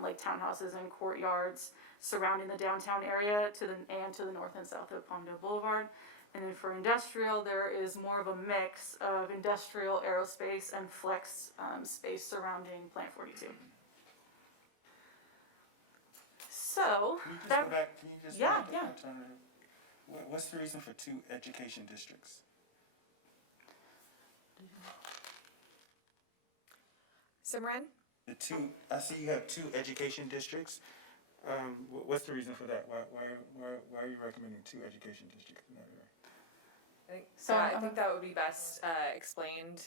like townhouses and courtyards surrounding the downtown area to the north and south of Palmdale Boulevard. And then for industrial, there is more of a mix of industrial, aerospace, and flex space surrounding Plant 42. So, Can you just go back, can you just? Yeah, go back to yeah. alternative? What's the reason for 2 education districts? Simran? I see you have 2 education districts. What's the reason for that? Why are you recommending 2 education districts in that area? I think that would be best explained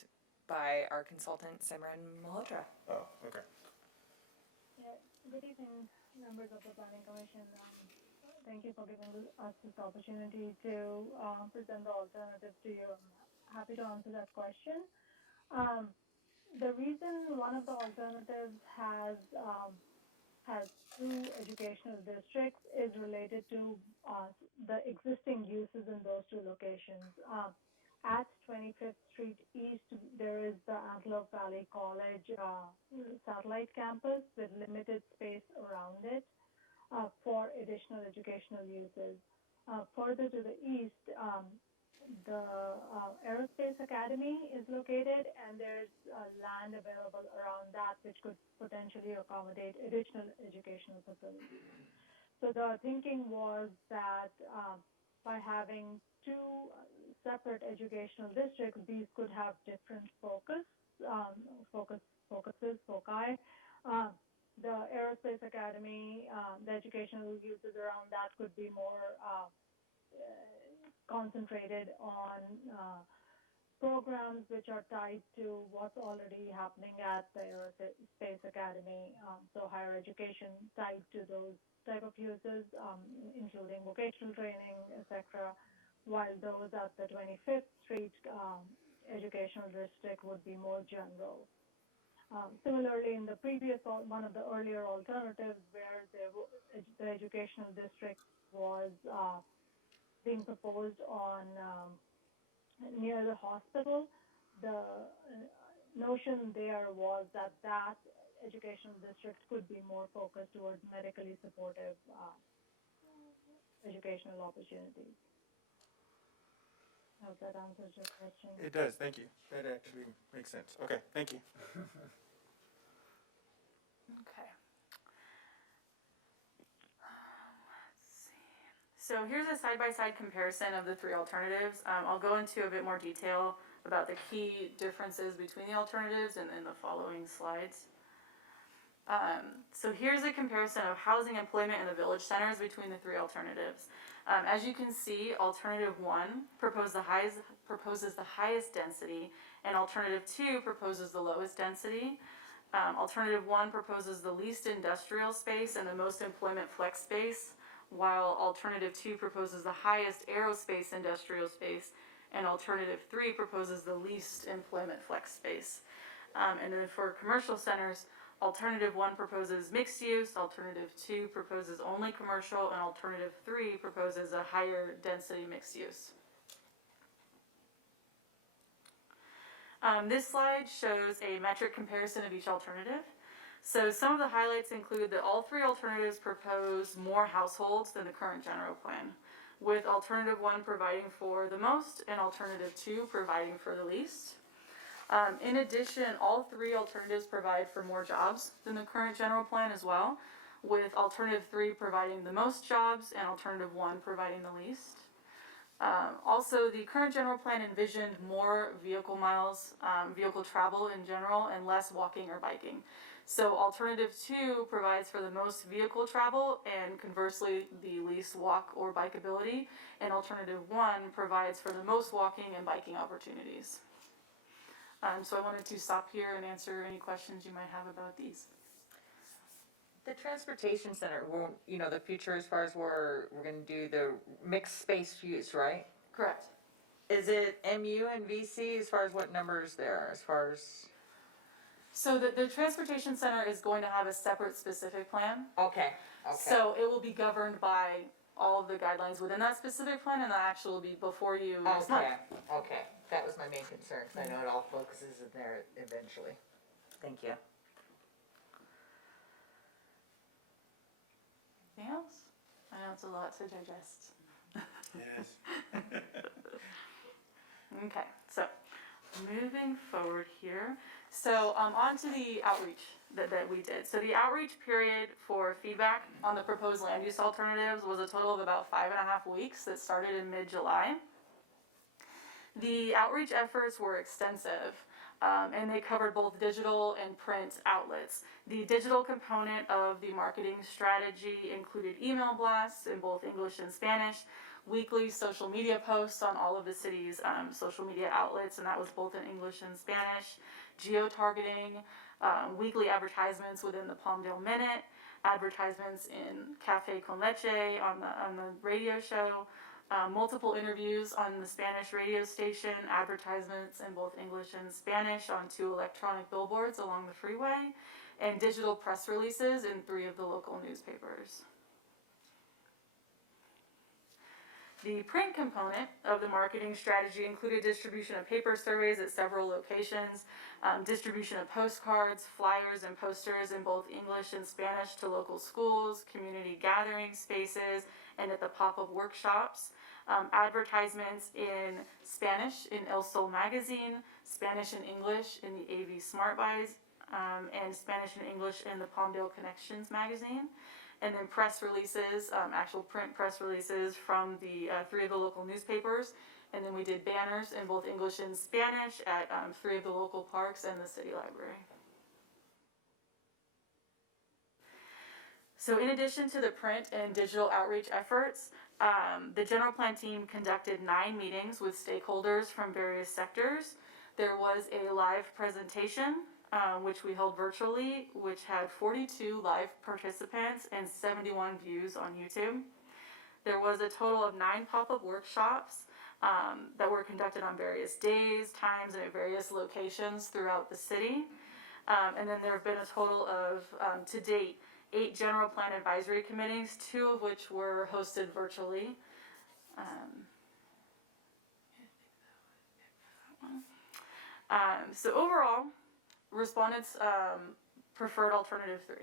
by our consultant, Simran Malhotra. Oh, okay. Yeah, good evening, members of the Planning Commission. Thank you for giving us this opportunity to present the alternatives to you. I'm happy to answer that question. The reason one of the alternatives has 2 educational districts is related to the existing uses in those 2 locations. At 25th Street East, there is the Antelope Valley College satellite campus with limited space around it for additional educational uses. Further to the east, the Aerospace Academy is located, and there's land available around that which could potentially accommodate additional educational facilities. So the thinking was that by having 2 separate educational districts, these could have different foci. The Aerospace Academy, the educational uses around that could be more concentrated on programs which are tied to what's already happening at the Aerospace Academy, so higher education tied to those type of uses, including vocational training, etc., while those at the 25th Street educational district would be more general. Similarly, in the previous, one of the earlier alternatives where the educational district was being proposed on near the hospital, the notion there was that educational district could be more focused towards medically supportive educational opportunities. I hope that answers your question. It does, thank you. That actually makes sense. Okay, thank you. Okay. Let's see. So here's a side-by-side comparison of the 3 alternatives. I'll go into a bit more detail about the key differences between the alternatives in the following slides. So here's a comparison of housing employment in the village centers between the 3 alternatives. As you can see, alternative 1 proposes the highest density, and alternative 2 proposes the lowest density. Alternative 1 proposes the least industrial space and the most employment flex space, while alternative 2 proposes the highest aerospace industrial space, and alternative 3 proposes the least employment flex space. And then for commercial centers, alternative 1 proposes mixed use, alternative 2 proposes only commercial, and alternative 3 proposes a higher density mixed use. This slide shows a metric comparison of each alternative. So some of the highlights include that all 3 alternatives propose more households than the current general plan, with alternative 1 providing for the most and alternative 2 providing for the least. In addition, all 3 alternatives provide for more jobs than the current general plan as well, with alternative 3 providing the most jobs and alternative 1 providing the least. Also, the current general plan envisioned more vehicle miles, vehicle travel in general, and less walking or biking. So alternative 2 provides for the most vehicle travel and conversely the least walk or bikeability, and alternative 1 provides for the most walking and biking opportunities. So I wanted to stop here and answer any questions you might have about these. The transportation center, won't, you know, the future as far as we're gonna do the mixed space use, right? Correct. Is it MU and VC as far as what numbers there, as far as? So the transportation center is going to have a separate specific plan. Okay, okay. So it will be governed by all of the guidelines within that specific plan, and that actually will be before you next month. Okay, that was my main concern, cause I know it all focuses in there eventually. Thank you. Anything else? I know it's a lot to digest. Yes. Okay, so moving forward here. So on to the outreach that we did. So the outreach period for feedback on the proposed land use alternatives was a total of about 5.5 weeks that started in mid-July. The outreach efforts were extensive. And they covered both digital and print outlets. The digital component of the marketing strategy included email blasts in both English and Spanish, weekly social media posts on all of the city's social media outlets, and that was both in English and Spanish, geo-targeting, weekly advertisements within the Palmdale Minute, advertisements in Cafe Con Leche on the radio show, multiple interviews on the Spanish radio station, advertisements in both English and Spanish on 2 electronic billboards along the freeway, and digital press releases in 3 of the local newspapers. The print component of the marketing strategy included distribution of paper surveys at several locations, distribution of postcards, flyers, and posters in both English and Spanish to local schools, community gathering spaces, and at the pop-up workshops, advertisements in Spanish in El Sol magazine, Spanish and English in the AV Smart Buys, and Spanish and English in the Palmdale Connections magazine. And then press releases, actual print press releases from the 3 of the local newspapers. And then we did banners in both English and Spanish at 3 of the local parks and the city library. So in addition to the print and digital outreach efforts, the general plan team conducted 9 meetings with stakeholders from various sectors. There was a live presentation which we held virtually, which had 42 live participants and 71 views on YouTube. There was a total of 9 pop-up workshops that were conducted on various days, times, and at various locations throughout the city. And then there have been a total of, to date, 8 general plan advisory committees, 2 of which were hosted virtually. So overall, respondents preferred alternative 3,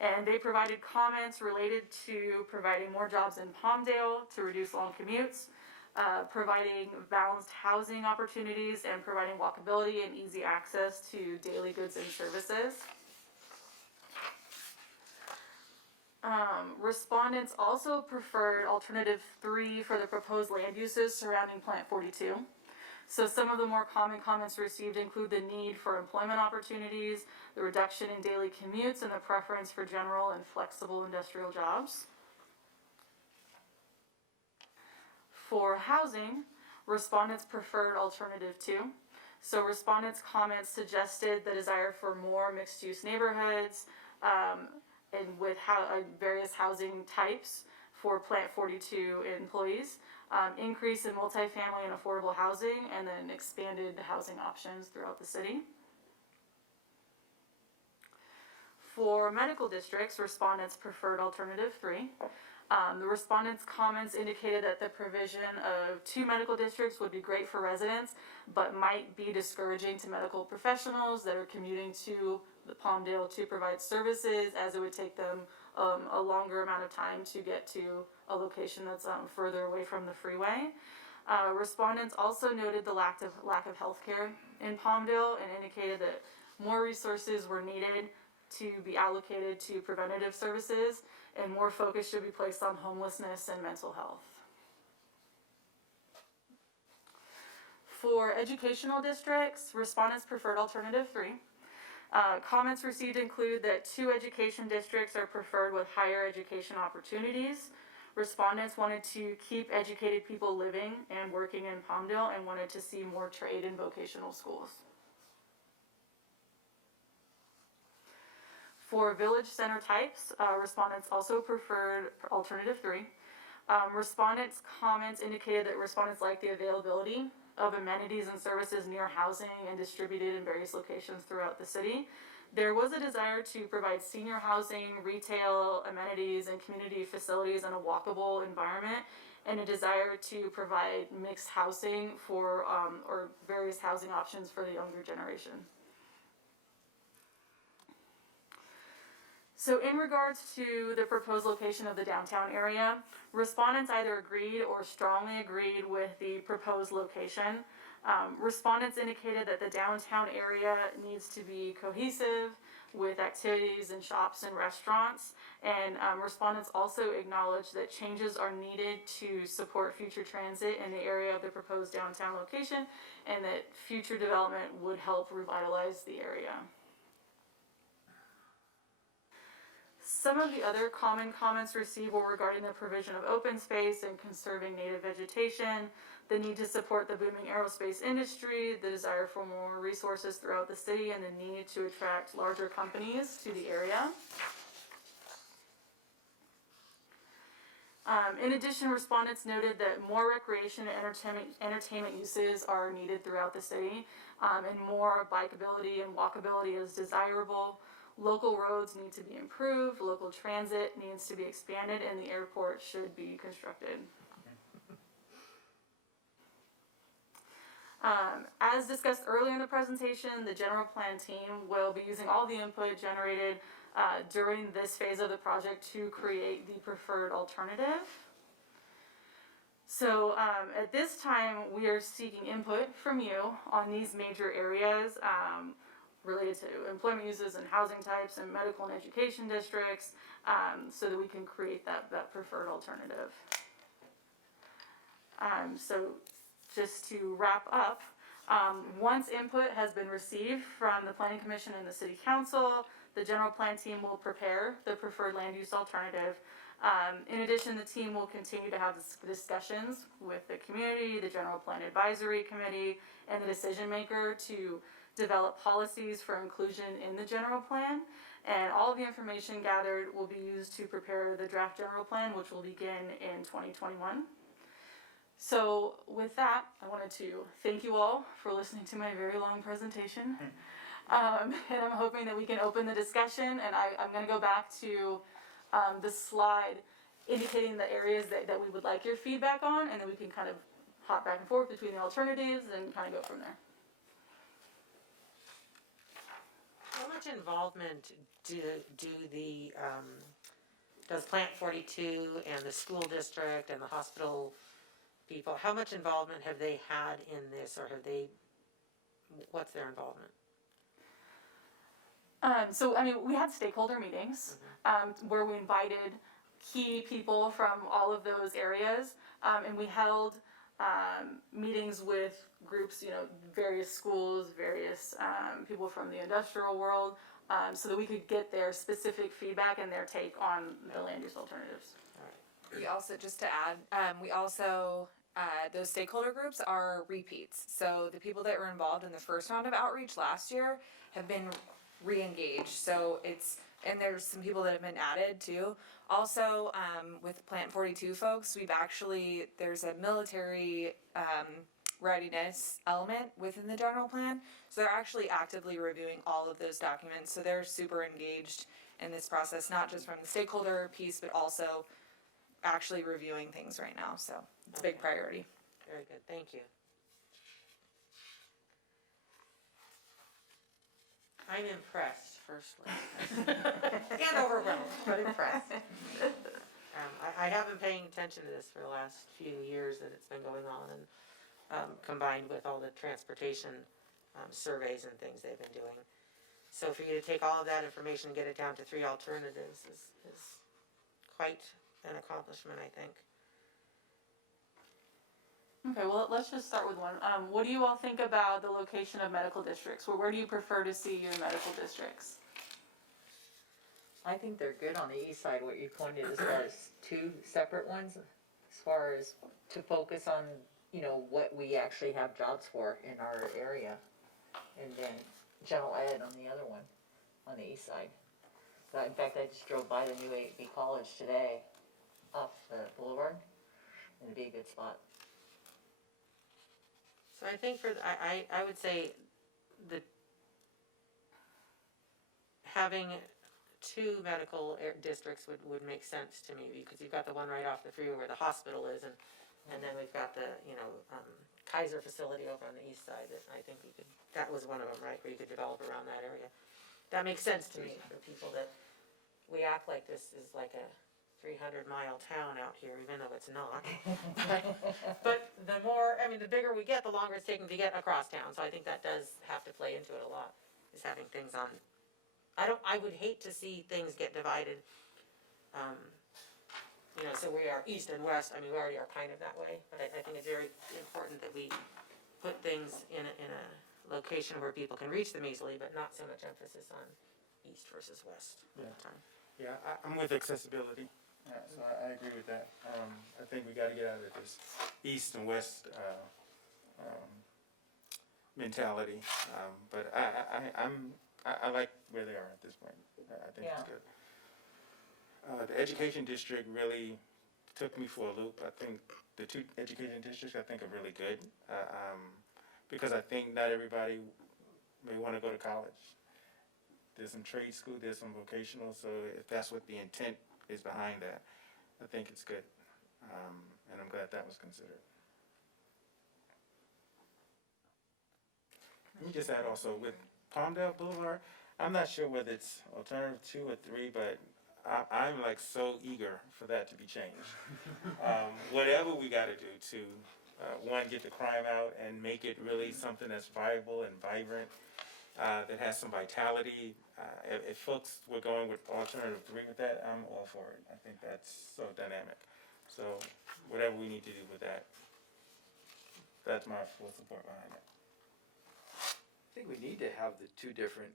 and they provided comments related to providing more jobs in Palmdale to reduce long commutes, providing balanced housing opportunities, and providing walkability and easy access to daily goods and services. Respondents also preferred alternative 3 for the proposed land uses surrounding Plant 42. So some of the more common comments received include the need for employment opportunities, the reduction in daily commutes, and the preference for general and flexible industrial jobs. For housing, respondents preferred alternative 2. So respondents' comments suggested the desire for more mixed-use neighborhoods and with various housing types for Plant 42 employees. Increase in multifamily and affordable housing, and then expanded housing options throughout the city. For medical districts, respondents preferred alternative 3. The respondents' comments indicated that the provision of 2 medical districts would be great for residents, but might be discouraging to medical professionals that are commuting to the Palmdale to provide services, as it would take them a longer amount of time to get to a location that's further away from the freeway. Respondents also noted the lack of health care in Palmdale and indicated that more resources were needed to be allocated to preventative services, and more focus should be placed on homelessness and mental health. For educational districts, respondents preferred alternative 3. Comments received include that 2 education districts are preferred with higher education opportunities. Respondents wanted to keep educated people living and working in Palmdale and wanted to see more trade and vocational schools. For village center types, respondents also preferred alternative 3. Respondents' comments indicated that respondents liked the availability of amenities and services near housing and distributed in various locations throughout the city. There was a desire to provide senior housing, retail, amenities, and community facilities in a walkable environment, and a desire to provide mixed housing for, or various housing options for the younger generation. So in regards to the proposed location of the downtown area, respondents either agreed or strongly agreed with the proposed location. Respondents indicated that the downtown area needs to be cohesive with activities and shops and restaurants, and respondents also acknowledged that changes are needed to support future transit in the area of the proposed downtown location, and that future development would help revitalize the area. Some of the other common comments received were regarding the provision of open space and conserving native vegetation, the need to support the booming aerospace industry, the desire for more resources throughout the city, and the need to attract larger companies to the area. In addition, respondents noted that more recreation and entertainment uses are needed throughout the city, and more bikeability and walkability is desirable. Local roads need to be improved, local transit needs to be expanded, and the airport should be constructed. As discussed earlier in the presentation, the general plan team will be using all the input generated during this phase of the project to create the preferred alternative. So at this time, we are seeking input from you on these major areas related to employment uses and housing types and medical and education districts, so that we can create that preferred alternative. So just to wrap up, once input has been received from the Planning Commission and the City Council, the general plan team will prepare the preferred land use alternative. In addition, the team will continue to have discussions with the community, the General Plan Advisory Committee, and the decision maker to develop policies for inclusion in the general plan, and all of the information gathered will be used to prepare the draft general plan, which will begin in 2021. So with that, I wanted to thank you all for listening to my very long presentation. And I'm hoping that we can open the discussion, and I'm going to go back to the slide indicating the areas that we would like your feedback on, and then we can kind of hop back and forth between the alternatives and kind of go from there. How much involvement does Plant 42 and the school district and the hospital people, how much involvement have they had in this, or what's their involvement? So, I mean, we had stakeholder meetings, where we invited key people from all of those areas, and we held meetings with groups, various schools, various people from the industrial world, so that we could get their specific feedback and their take on the land use alternatives. We also, just to add, those stakeholder groups are repeats. So the people that were involved in the first round of outreach last year have been re-engaged. So and there's some people that have been added too. Also, with Plant 42 folks, there's a military readiness element within the general plan. So they're actually actively reviewing all of those documents. So they're super engaged in this process, not just from the stakeholder piece, but also actually reviewing things right now. So it's a big priority. Very good, thank you. I'm impressed, firstly. And overwhelmed, but impressed. I have been paying attention to this for the last few years that it's been going on, and combined with all the transportation surveys and things they've been doing. So for you to take all of that information and get it down to 3 alternatives is quite an accomplishment, I think. Okay, well, let's just start with one. What do you all think about the location of medical districts? Where do you prefer to see your medical districts? I think they're good on the east side, what you pointed as far as two separate ones, as far as to focus on, you know, what we actually have jobs for in our area. And then general ed on the other one, on the east side. In fact, I just drove by the new 8B college today, off the boulevard, and it'd be a good spot. So I think I would say that having two medical districts would make sense to me, because you've got the one right off the freeway where the hospital is, and then we've got the, Kaiser facility over on the east side that I think that was one of them, right, where you could develop around that area. That makes sense to me for people that, we act like this is like a 300-mile town out here, even though it's not. But the bigger we get, the longer it's taking to get across town, so I think that does have to play into it a lot, is having things on. I would hate to see things get divided, so we are east and west, we already are kind of that way, but I think it's very important that we put things in a location where people can reach them easily, but not so much emphasis on east versus west all the time. Yeah, I'm with accessibility, so I agree with that. I think we gotta get out of this east and west, mentality, but I like where they are at this point. I think it's good. The education district really took me for a loop. I think the two education districts are really good, because I think not everybody may wanna go to college. There's some trade school, there's some vocational, so if that's what the intent is behind that, I think it's good. And I'm glad that was considered. Let me just add also, with Palmdale Boulevard, I'm not sure whether it's alternative 2 or 3, but I'm like so eager for that to be changed. Whatever we gotta do to, one, get the crime out and make it really something that's viable and vibrant, that has some vitality. If folks were going with alternative 3 with that, I'm all for it. I think that's so dynamic. So whatever we need to do with that, that's my full support behind it. I think we need to have the two different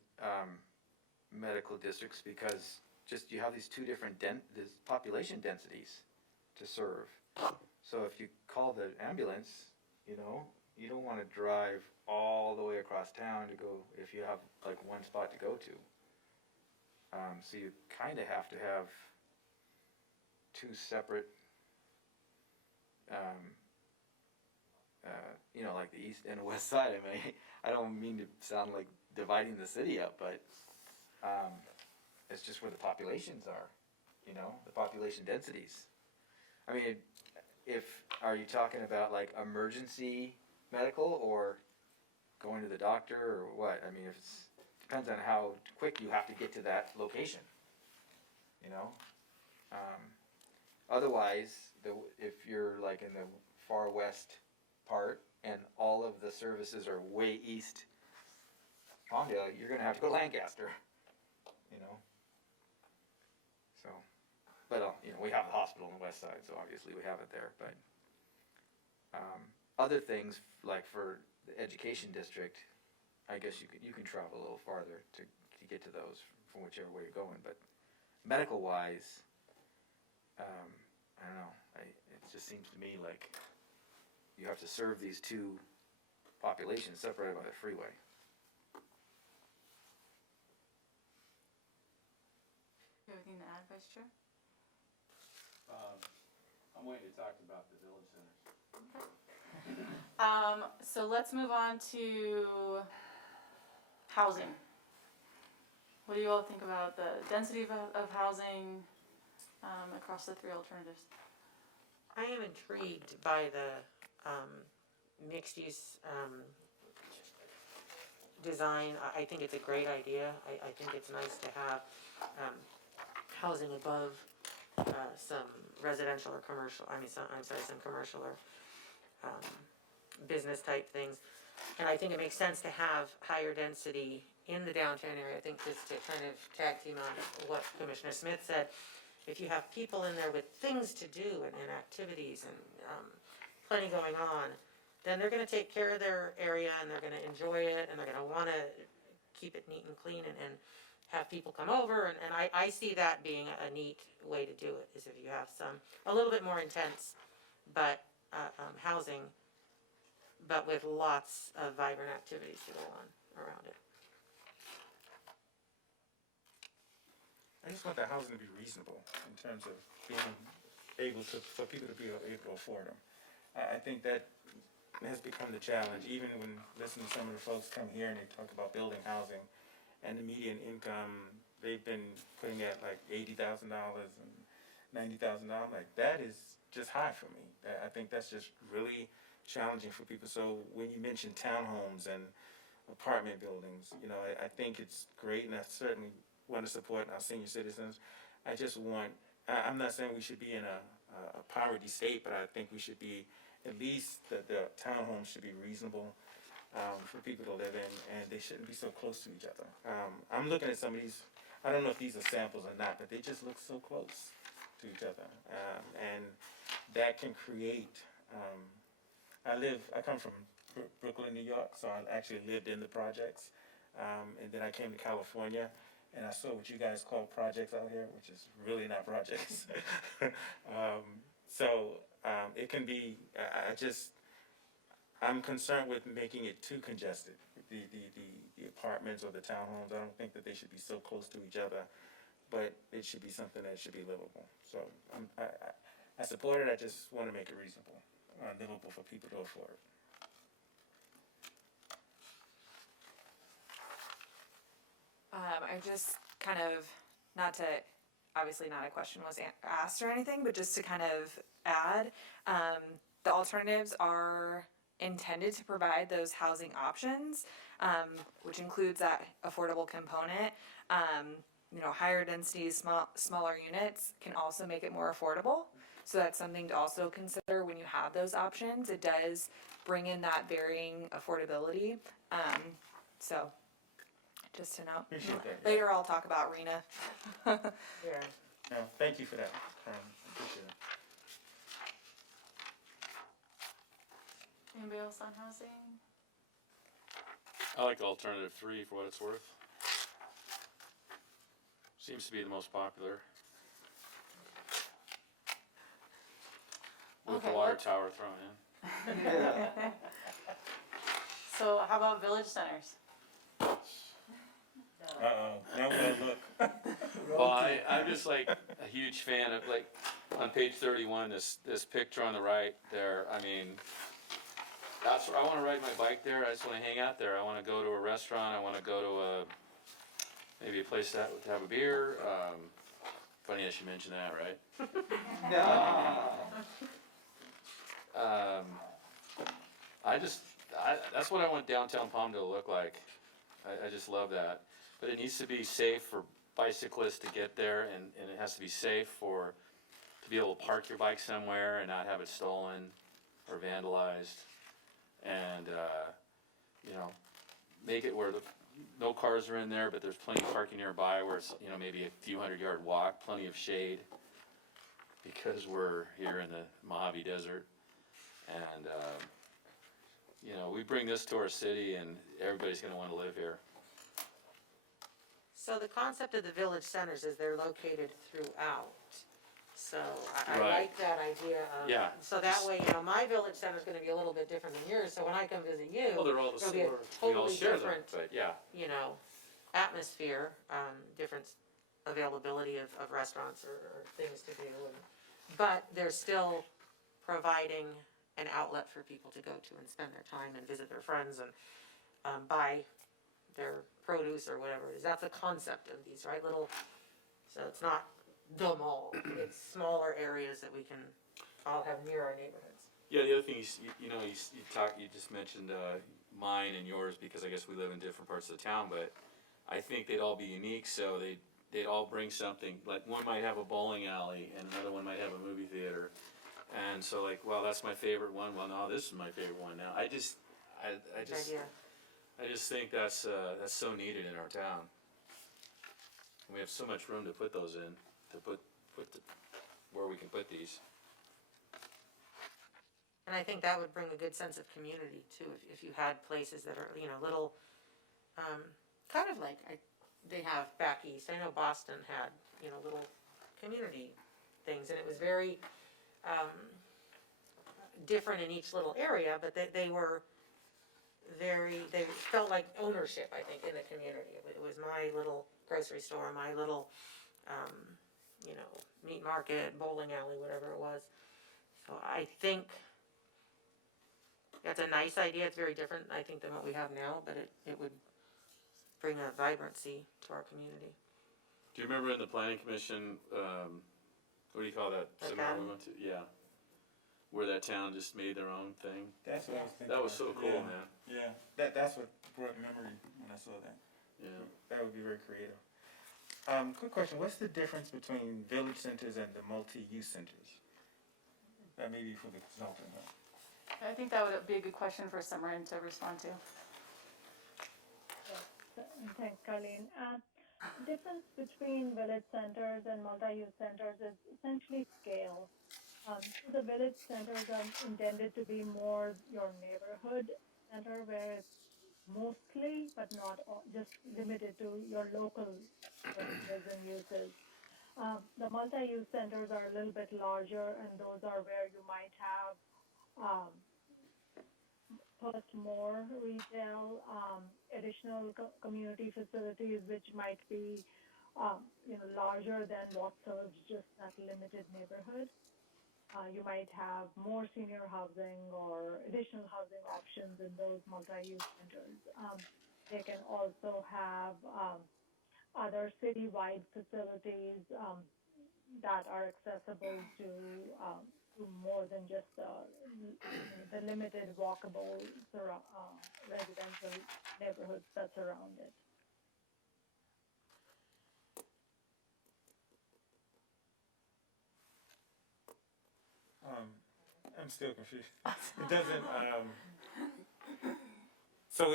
medical districts, because just you have these two different there's population densities to serve. So if you call the ambulance, you don't want to drive all the way across town to go, if you have like one spot to go to. So you kind of have to have two separate, like the east and west side. I don't mean to sound like dividing the city up, but it's just where the populations are, the population densities. Are you talking about like emergency medical or going to the doctor or what? Depends on how quick you have to get to that location, Otherwise, if you're like in the far west part and all of the services are way east Palmdale, you're gonna have to go to Lancaster, So, but we have the hospital on the west side, so obviously we have it there, but other things, like for the education district, I guess you can travel a little farther to get to those from whichever way you're going, but medical wise, I don't know, it just seems to me like you have to serve these two populations separated by the freeway. You have anything to add, Vice Chair? I'm waiting to talk about the village centers. So let's move on to housing. What do you all think about the density of housing across the 3 alternatives? I am intrigued by the mixed use design. I think it's a great idea. I think it's nice to have housing above some residential or commercial, some commercial or business type things. And I think it makes sense to have higher density in the downtown area. I think just to kind of tag team on what Commissioner Smith said, if you have people in there with things to do and activities and plenty going on, then they're gonna take care of their area and they're gonna enjoy it and they're gonna wanna keep it neat and clean and have people come over, and I see that being a neat way to do it, is if you have a little bit more intense, but, housing, but with lots of vibrant activities to go on around it. I just want the housing to be reasonable in terms of being able to, for people to be able to afford them. I think that has become the challenge, even when listening to some of the folks come here and they talk about building housing, and the median income, they've been putting at like $80,000 and $90,000. Like, that is just high for me. I think that's just really challenging for people. So when you mention townhomes and apartment buildings, you know, I think it's great, and I certainly want to support our senior citizens. I just want, I'm not saying we should be in a poverty state, but I think we should be, at least the townhomes should be reasonable for people to live in, and they shouldn't be so close to each other. I'm looking at some of these, I don't know if these are samples or not, but they just look so close to each other. And that can create, I come from Brooklyn, New York, so I actually lived in the projects. And then I came to California, and I saw what you guys call projects out here, which is really not projects. It can be, I'm concerned with making it too congested, the apartments or the townhomes. I don't think that they should be so close to each other, but it should be something that should be livable. So I support it, I just want to make it reasonable, livable for people to afford. I just kind of, obviously not a question was asked or anything, but just to kind of add, the alternatives are intended to provide those housing options, which includes that affordable component. Higher density, smaller units can also make it more affordable. So that's something to also consider when you have those options. It does bring in that varying affordability. So just to note. Appreciate that, yeah. Later I'll talk about RENA. Yeah. No, thank you for that. Appreciate it. Anybody else on housing? I like alternative 3 for what it's worth. Seems to be the most popular. With the Okay, water what- tower thrown in. So how about village centers? Now we gotta look. Well, I'm just like a huge fan of, like, on page 31, this picture on the right there, I mean, that's where I wanna ride my bike there, I just wanna hang out there, I wanna go to a restaurant, I wanna go to maybe a place to have a beer, funny I should mention that, right? That's what I want downtown Palmdale to look like. I just love that. But it needs to be safe for bicyclists to get there, and it has to be safe to be able to park your bike somewhere and not have it stolen or vandalized. And, make it where no cars are in there, but there's plenty of parking nearby where it's, maybe a few 100-yard walk, plenty of shade, because we're here in the Mojave Desert. And, we bring this to our city, and everybody's gonna wanna live here. So the concept of the village centers is they're located throughout. So I Right. like that idea of. Yeah. So that way, my village center's gonna be a little bit different than yours, so when I come visit you. Well, they're all the it'll be a same, we all totally share them, different, but yeah. Atmosphere, different availability of restaurants or things to do. But they're still providing an outlet for people to go to and spend their time and visit their friends and buy their produce or whatever it is. That's the concept of these, right? So it's not the mall, it's smaller areas that we can all have near our neighborhoods. Yeah, the other thing you just mentioned mine and yours, because I guess we live in different parts of the town, but I think they'd all be unique, so they'd all bring something. Like, one might have a bowling alley, and another one might have a movie theater. And so, like, well, that's my favorite one. Well, no, this is my favorite one now. I just think that's so needed in our town. And we have so much room to put those in, where we can put these. And I think that would bring a good sense of community too, if you had places that are, little, kind of like they have back east. I know Boston had, little community things, and it was very, different in each little area, but they were they felt like ownership, I think, in the community. It was my little grocery store, my little, meat market, bowling alley, whatever it was. So I think that's a nice idea. It's very different, I think, than what we have now, but it would bring a vibrancy to our community. Do you remember in the planning commission, what do you call that seminar we went to? Yeah. Where that town just made their own thing? That's what I was thinking. That was so cool, Yeah. man. Yeah, that's what brought memory when I saw that. Yeah. That would be very creative. Quick question, what's the difference between village centers and the multi-use centers? That may be for the consultant, huh? I think that would be a good question for Summerin to respond to. Thanks, Carleen. Difference between village centers and multi-use centers is essentially scale. The village centers are intended to be more your neighborhood center, where it's mostly, but not all, just limited to your local services and uses. The multi-use centers are a little bit larger, and those are where you might have first more retail, additional community facilities, which might be larger than what serves just that limited neighborhood. You might have more senior housing or additional housing options in those multi-use centers. They can also have other citywide facilities that are accessible to more than just the limited walkable residential neighborhoods that surround it. I'm still confused. It doesn't, so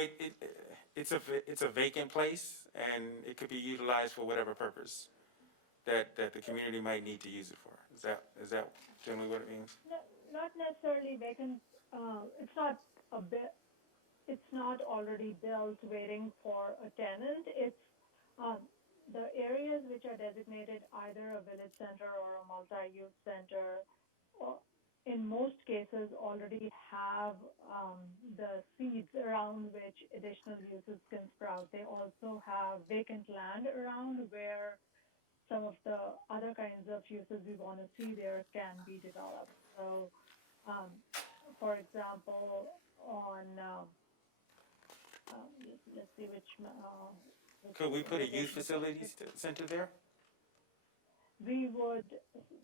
it's a vacant place and it could be utilized for whatever purpose that the community might need to use it for. Is that generally what it means? No, not necessarily vacant. It's not already built waiting for a tenant. It's the areas which are designated either a village center or a multi-use center, or in most cases already have the seeds around which additional uses can sprout. They also have vacant land around where some of the other kinds of uses we want to see there can be developed. So, for example, on let's see which. Could we put a youth facilities center there? We would.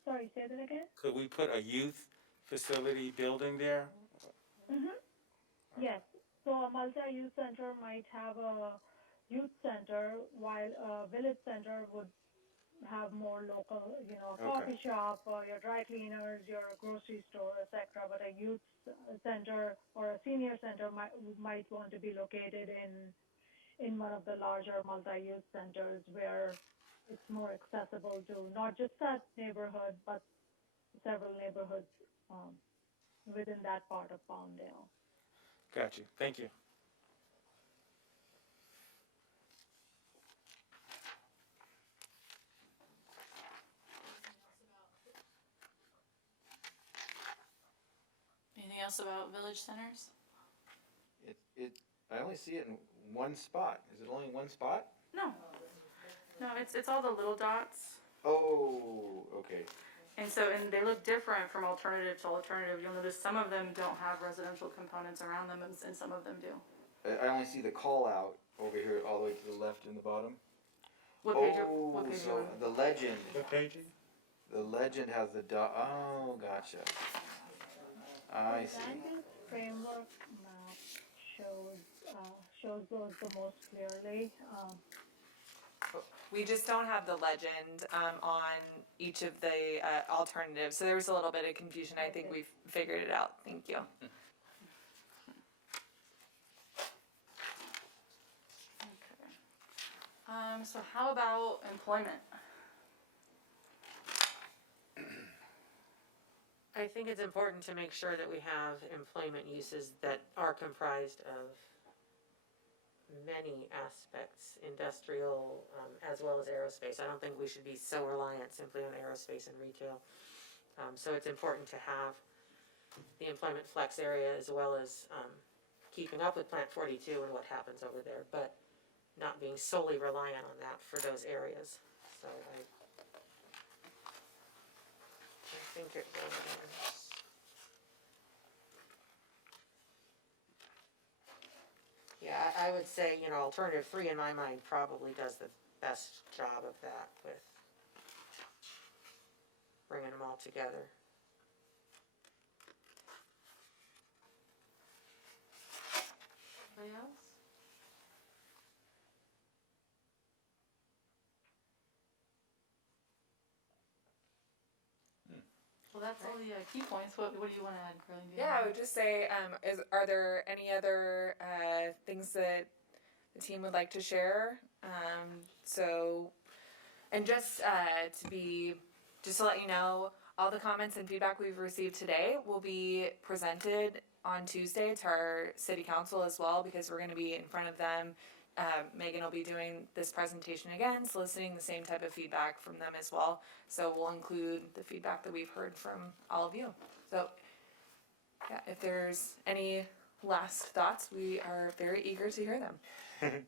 Sorry, say that again. Could we put a youth facility building there? Mm-hmm. Yes. So a multi-use center might have a youth center, while a village center would have more local, a coffee shop, or your dry cleaners, your grocery store, etc. But a youth center or a senior center might want to be located in one of the larger multi-use centers where it's more accessible to not just that neighborhood, but several neighborhoods within that part of Palmdale. Got you. Thank you. Anything else about village centers? I only see it in one spot. Is it only in one spot? No. No, it's all the little dots. Oh, okay. And they look different from alternative to alternative. You'll notice some of them don't have residential components around them, and some of them do. I only see the call out over here all the way to the left in the bottom. What page are you So on? the legend. What page? The legend has the dot. Oh, gotcha. I see. Land framework map shows those the most clearly. We just don't have the legend on each of the alternatives, so there was a little bit of confusion. I think we've figured it out. Thank you. Okay. So how about employment? I think it's important to make sure that we have employment uses that are comprised of many aspects, industrial, as well as aerospace. I don't think we should be so reliant simply on aerospace and retail. So it's important to have the employment flex area as well as, keeping up with Plant 42 and what happens over there, but not being solely reliant on that for those areas. So I think it was. Yeah, I would say, alternative 3 in my mind probably does the best job of that with bringing them all together. Anybody else? Well, that's all the key points. What do you want to add, Carly? Do you Yeah, I wanna- would just say, are there any other things that the team would like to share? And just to let you know, all the comments and feedback we've received today will be presented on Tuesday to our city council as well, because we're going to be in front of them. Megan will be doing this presentation again, soliciting the same type of feedback from them as well. So we'll include the feedback that we've heard from all of you. So yeah, if there's any last thoughts, we are very eager to hear them. In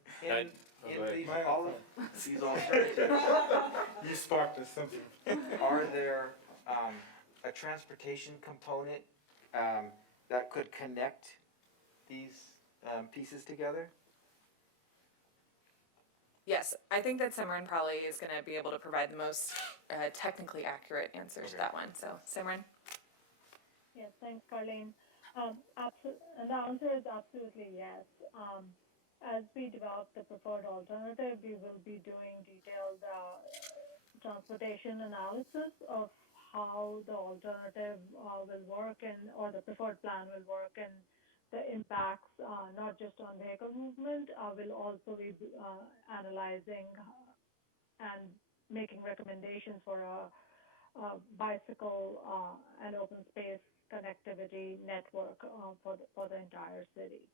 Okay. these, all of these alternatives, You sparked us something. are there, a transportation component, that could connect these, pieces together? Yes, I think that Simran probably is going to be able to provide the most technically accurate answer to that one. So Simran. Yes, thanks, Carlene. The answer is absolutely yes. As we develop the preferred alternative, we will be doing detailed transportation analysis of how the alternative will work or the preferred plan will work, and the impacts, not just on vehicle movement, will also be analyzing and making recommendations for a bicycle and open space connectivity network for the entire city.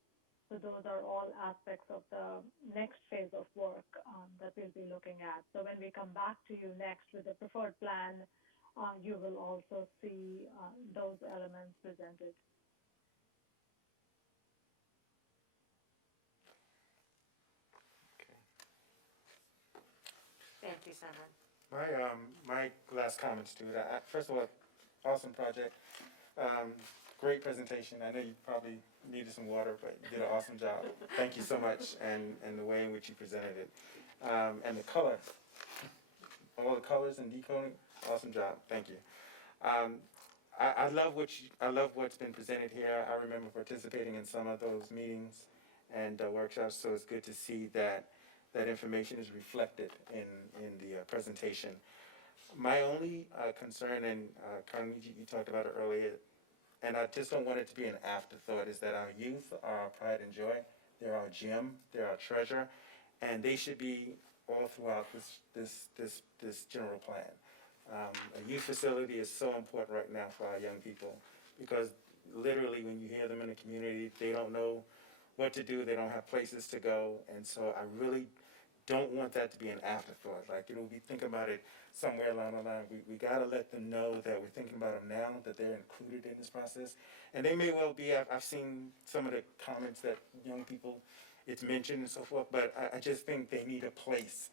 So those are all aspects of the next phase of work that we'll be looking at. So when we come back to you next with the preferred plan, you will also see those elements presented. Thank you, Simran. My last comments to it. First of all, awesome project. Great presentation. I know you probably needed some water, but you did an awesome job. Thank you so much, and the way in which you presented it, and the color, all the colors and decoding. Awesome job. Thank you. I love what's been presented here. I remember participating in some of those meetings and workshops, so it's good to see that information is reflected in the presentation. My only concern, and Carmen, you talked about it earlier, and I just don't want it to be an afterthought, is that our youth are our pride and joy. They're our gem. They're our treasure, and they should be all throughout this general plan. A youth facility is so important right now for our young people, because literally when you hear them in the community, they don't know what to do. They don't have places to go, and so I really don't want that to be an afterthought. Like, we think about it somewhere along the line. We got to let them know that we're thinking about them now, that they're included in this process. And they may well be. I've seen some of the comments that young people, it's mentioned and so forth, but I just think they need a place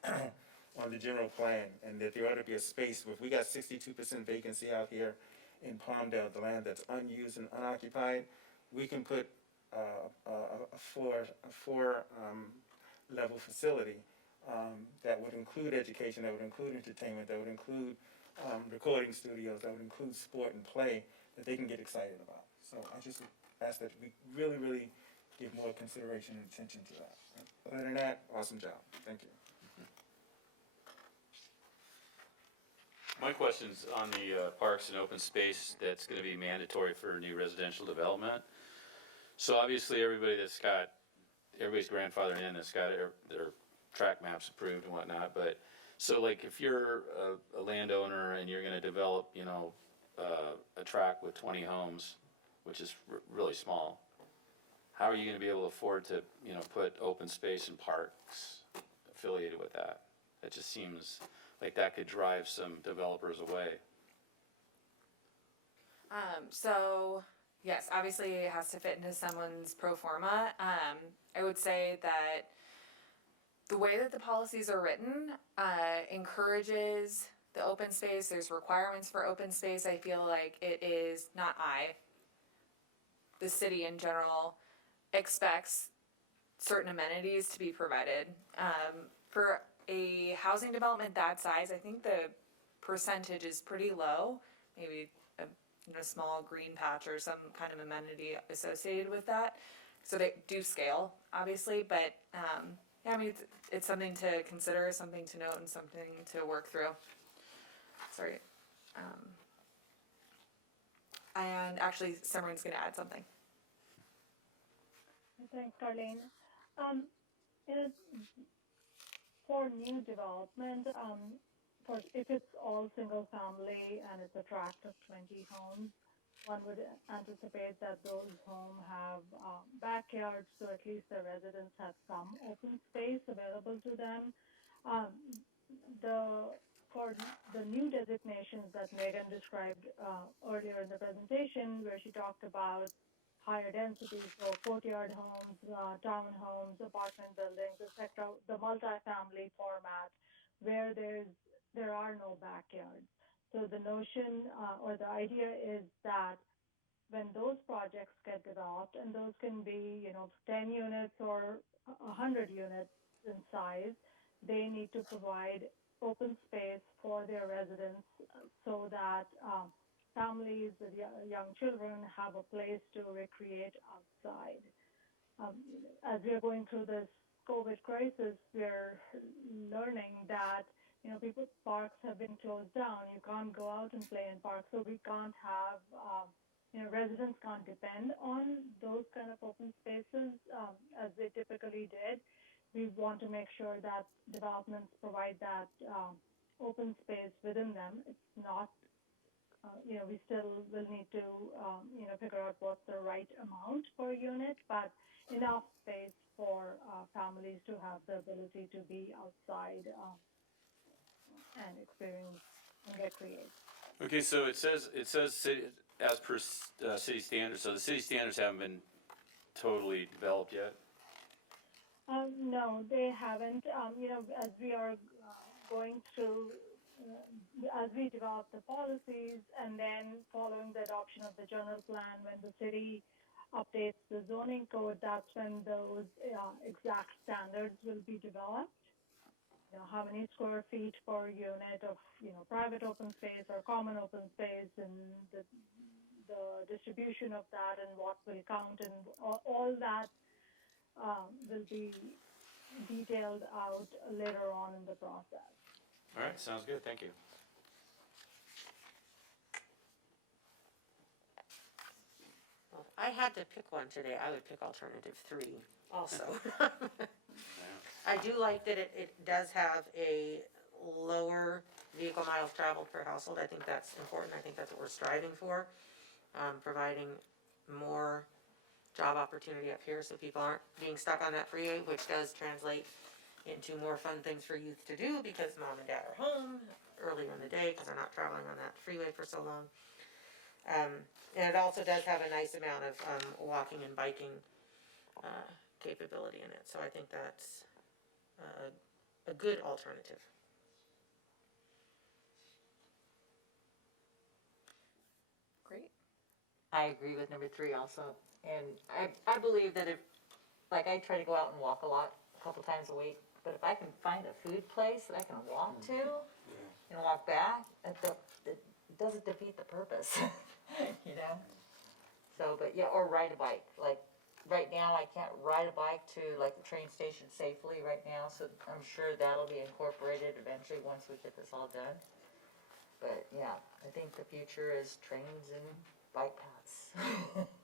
on the general plan, and that there ought to be a space. If we got 62% vacancy out here in Palmdale, the land that's unused and unoccupied, we can put a four level facility that would include education, that would include entertainment, that would include recording studios, that would include sport and play that they can get excited about. So I just ask that we really, really give more consideration and attention to that. Other than that, awesome job. Thank you. My question's on the parks and open space that's gonna be mandatory for new residential development. So obviously, everybody's grandfathered in, that's got their track maps approved and whatnot, but, so like, if you're a landowner and you're gonna develop, a tract with 20 homes, which is really small, how are you gonna be able to afford to, put open space and parks affiliated with that? It just seems like that could drive some developers away. So yes, obviously it has to fit into someone's pro forma. I would say that the way that the policies are written encourages the open space. There's requirements for open space. I feel like it is not the city in general expects certain amenities to be provided. For a housing development that size, I think the percentage is pretty low. Maybe a small green patch or some kind of amenity associated with that. So they do scale, obviously, but yeah, I mean, it's something to consider, something to note, and something to work through. Sorry. And actually, Simran's going to add something. Thanks, Carlene. For new development, if it's all single family and it's a tract of 20 homes, one would anticipate that those homes have backyards, so at least the residents have some open space available to them. For the new designations that Megan described earlier in the presentation, where she talked about higher density, so courtyard homes, townhomes, apartment buildings, etc., the multifamily format, where there are no backyards. So the notion or the idea is that when those projects get developed, and those can be 10 units or 100 units in size, they need to provide open space for their residents so that families with young children have a place to recreate outside. As we are going through this COVID crisis, we're learning that people's parks have been closed down. You can't go out and play in parks, so we can't have residents can't depend on those kind of open spaces as they typically did. We want to make sure that developments provide that open space within them. It's not we still will need to, figure out what's the right amount per unit, but enough space for families to have the ability to be outside and experience and get creative. Okay, so it says city, as per city standards, so the city standards haven't been totally developed yet? No, they haven't. As we are going through as we develop the policies and then following the adoption of the general plan, when the city updates the zoning code, that's when those exact standards will be developed. How many square feet per unit of, private open space or common open space, and the distribution of that and what will count, and all that will be detailed out later on in the process. All right, sounds good, thank you. Well, if I had to pick one today, I would pick alternative 3 also. I do like that it does have a lower vehicle miles traveled per household. I think that's important. I think that's what we're striving for, providing more job opportunity up here so people aren't being stuck on that freeway, which does translate into more fun things for youth to do because mom and dad are home earlier in the day because they're not traveling on that freeway for so long. And it also does have a nice amount of walking and biking capability in it. So I think that's a good alternative. Great. I agree with number 3 also. And I believe that if, like, I try to go out and walk a couple times a week, but if I can find a food place that I can walk to and walk back, it doesn't defeat the purpose, So, but yeah, or ride a bike. Like, right now I can't ride a bike to, like, the train station safely right now, so I'm sure that'll be incorporated eventually once we get this all done. But yeah, I think the future is trains and bike paths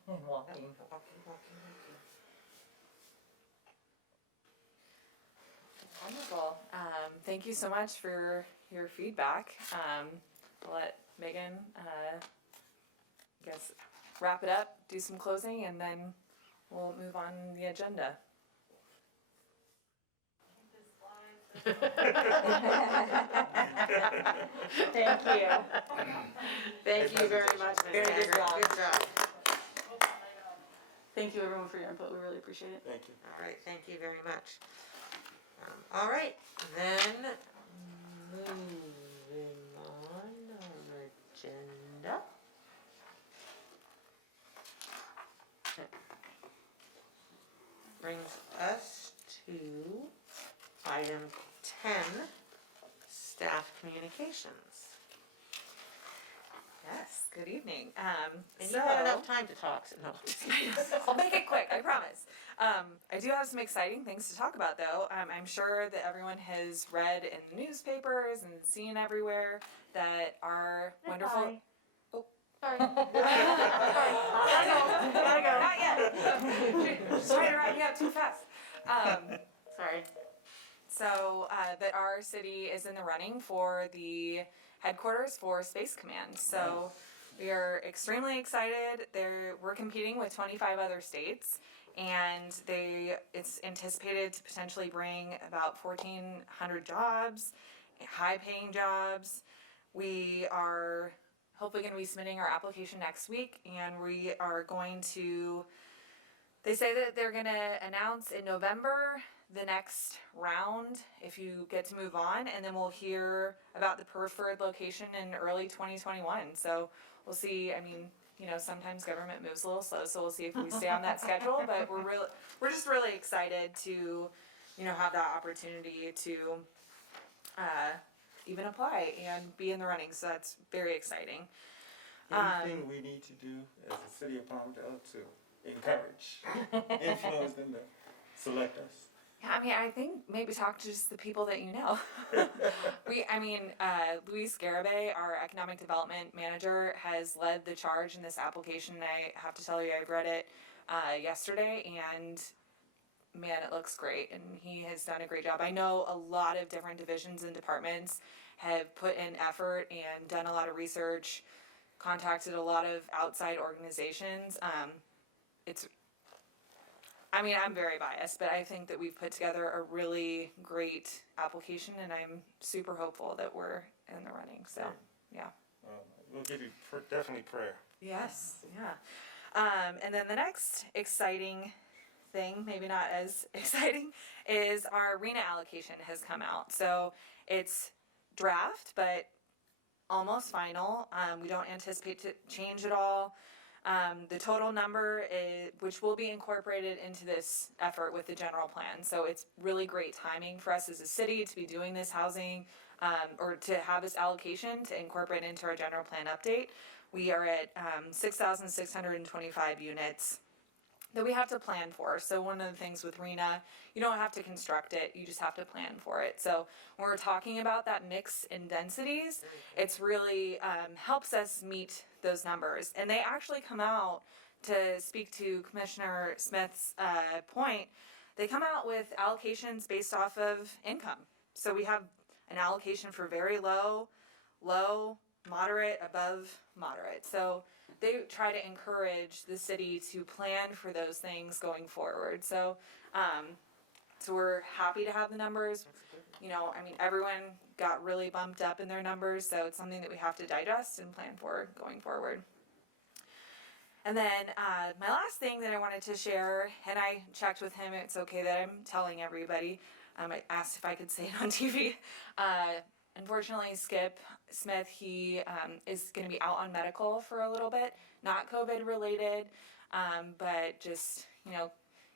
and walking. Wonderful. Thank you so much for your feedback. I'll let Megan guess wrap it up, do some closing, and then we'll move on the agenda. Thank you. Thank you very much, Ms. Very good Maggard. job. Good job. Thank you everyone for your input, we really appreciate it. Thank you. All right, thank you very much. All right, then, moving on our agenda. Brings us to item 10, staff communications. Yes, good evening. And you've got enough time to talk, so no. I'll make it quick, I promise. I do have some exciting things to talk about, though. I'm sure that everyone has read in the newspapers and seen everywhere that our wonderful. Hi. Oh, Sorry. gotta go. Not yet. Just trying to wrap me up too fast. Sorry. So that our city is in the running for the headquarters for Space Command. So we are extremely excited. We're competing with 25 other states, and it's anticipated to potentially bring about 1,400 jobs, high-paying jobs. We are hopefully going to be submitting our application next week, and we are going to. They say that they're going to announce in November the next round if you get to move on, and then we'll hear about the preferred location in early 2021. So we'll see. I mean, sometimes government moves a little slow, so we'll see if we stay on that schedule. But we're just really excited to, have that opportunity to even apply and be in the running. So that's very exciting. Anything we need to do as a city of Palmdale to encourage, influence them to select us? Yeah, I think maybe talk to just the people that you know. Luis Garibay, our economic development manager, has led the charge in this application. I have to tell you, I read it yesterday, and man, it looks great, and he has done a great job. I know a lot of different divisions and departments have put in effort and done a lot of research, contacted a lot of outside organizations. I'm very biased, but I think that we've put together a really great application, and I'm super hopeful that we're in the running. So, yeah. We'll give you definitely prayer. Yes, yeah. And then the next exciting thing, maybe not as exciting, is our arena allocation has come out. So it's draft, but almost final. We don't anticipate to change at all. The total number which will be incorporated into this effort with the general plan. So it's really great timing for us as a city to be doing this housing, or to have this allocation to incorporate into our general plan update. We are at 6,625 units that we have to plan for. So one of the things with RENA, you don't have to construct it, you just have to plan for it. So when we're talking about that mix in densities, it's really helps us meet those numbers. And they actually come out, to speak to Commissioner Smith's point, they come out with allocations based off of income. So we have an allocation for very low, moderate, above moderate. So they try to encourage the city to plan for those things going forward. So, so we're happy to have the numbers. Everyone got really bumped up in their numbers, so it's something that we have to digest and plan for going forward. And then my last thing that I wanted to share, and I checked with him, it's okay that I'm telling everybody. I asked if I could say it on TV. Unfortunately, Skip Smith, he is going to be out on medical for a little bit, not COVID related, but just,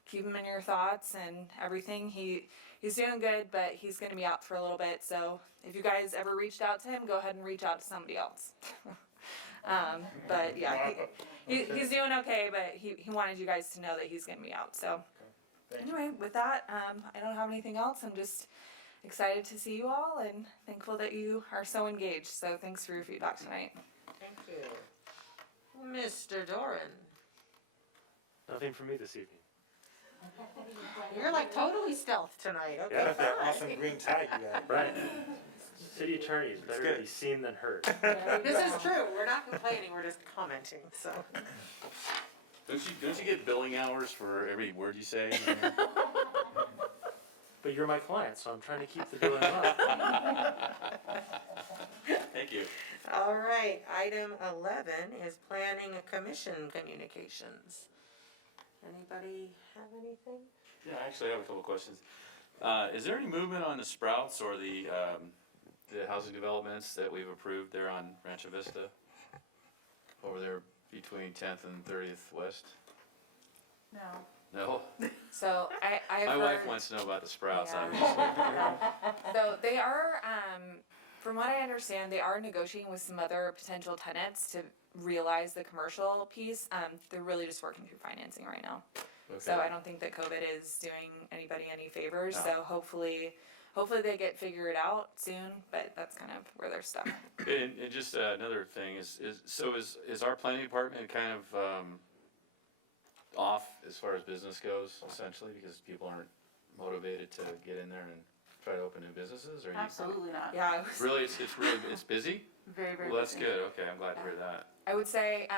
keep him in your thoughts and everything. He's doing good, but he's going to be out for a little bit. So if you guys ever reached out to him, go ahead and reach out to somebody else. But yeah, he's doing okay, but he wanted you guys to know that he's going to be out. So anyway, with that, I don't have anything else. I'm just excited to see you all and thankful that you are so engaged. So thanks for your feedback tonight. Thank you. Mr. Doran. Nothing for me this evening. You're like totally stealth tonight. Okay, Yeah, that fine. awesome green tie you got. Right. City attorney is better to be seen than heard. This is true, we're not complaining, we're just commenting, so. Don't you get billing hours for every word you say? But you're my client, so I'm trying to keep the billing up. Thank you. All right, item 11 is planning commission communications. Anybody have anything? Yeah, actually, I have a couple questions. Is there any movement on the Sprouts or the housing developments that we've approved there on Rancho Vista? Over there between 10th and 30th West? No. No? So I've My heard. wife wants to know about the Sprouts. Yeah. So they are, from what I understand, they are negotiating with some other potential tenants to realize the commercial piece. They're really just working through financing right now. So I don't think that COVID is doing anybody any favors. No. So hopefully they get figured out soon. But that's kind of where they're stuck. And just another thing is our planning department kind of off as far as business goes, essentially, because people aren't motivated to get in there and try to open new businesses, or you? Absolutely not. Yeah, Really, it's busy? Very, very Well, that's busy. good, okay, I'm glad to hear that. I would say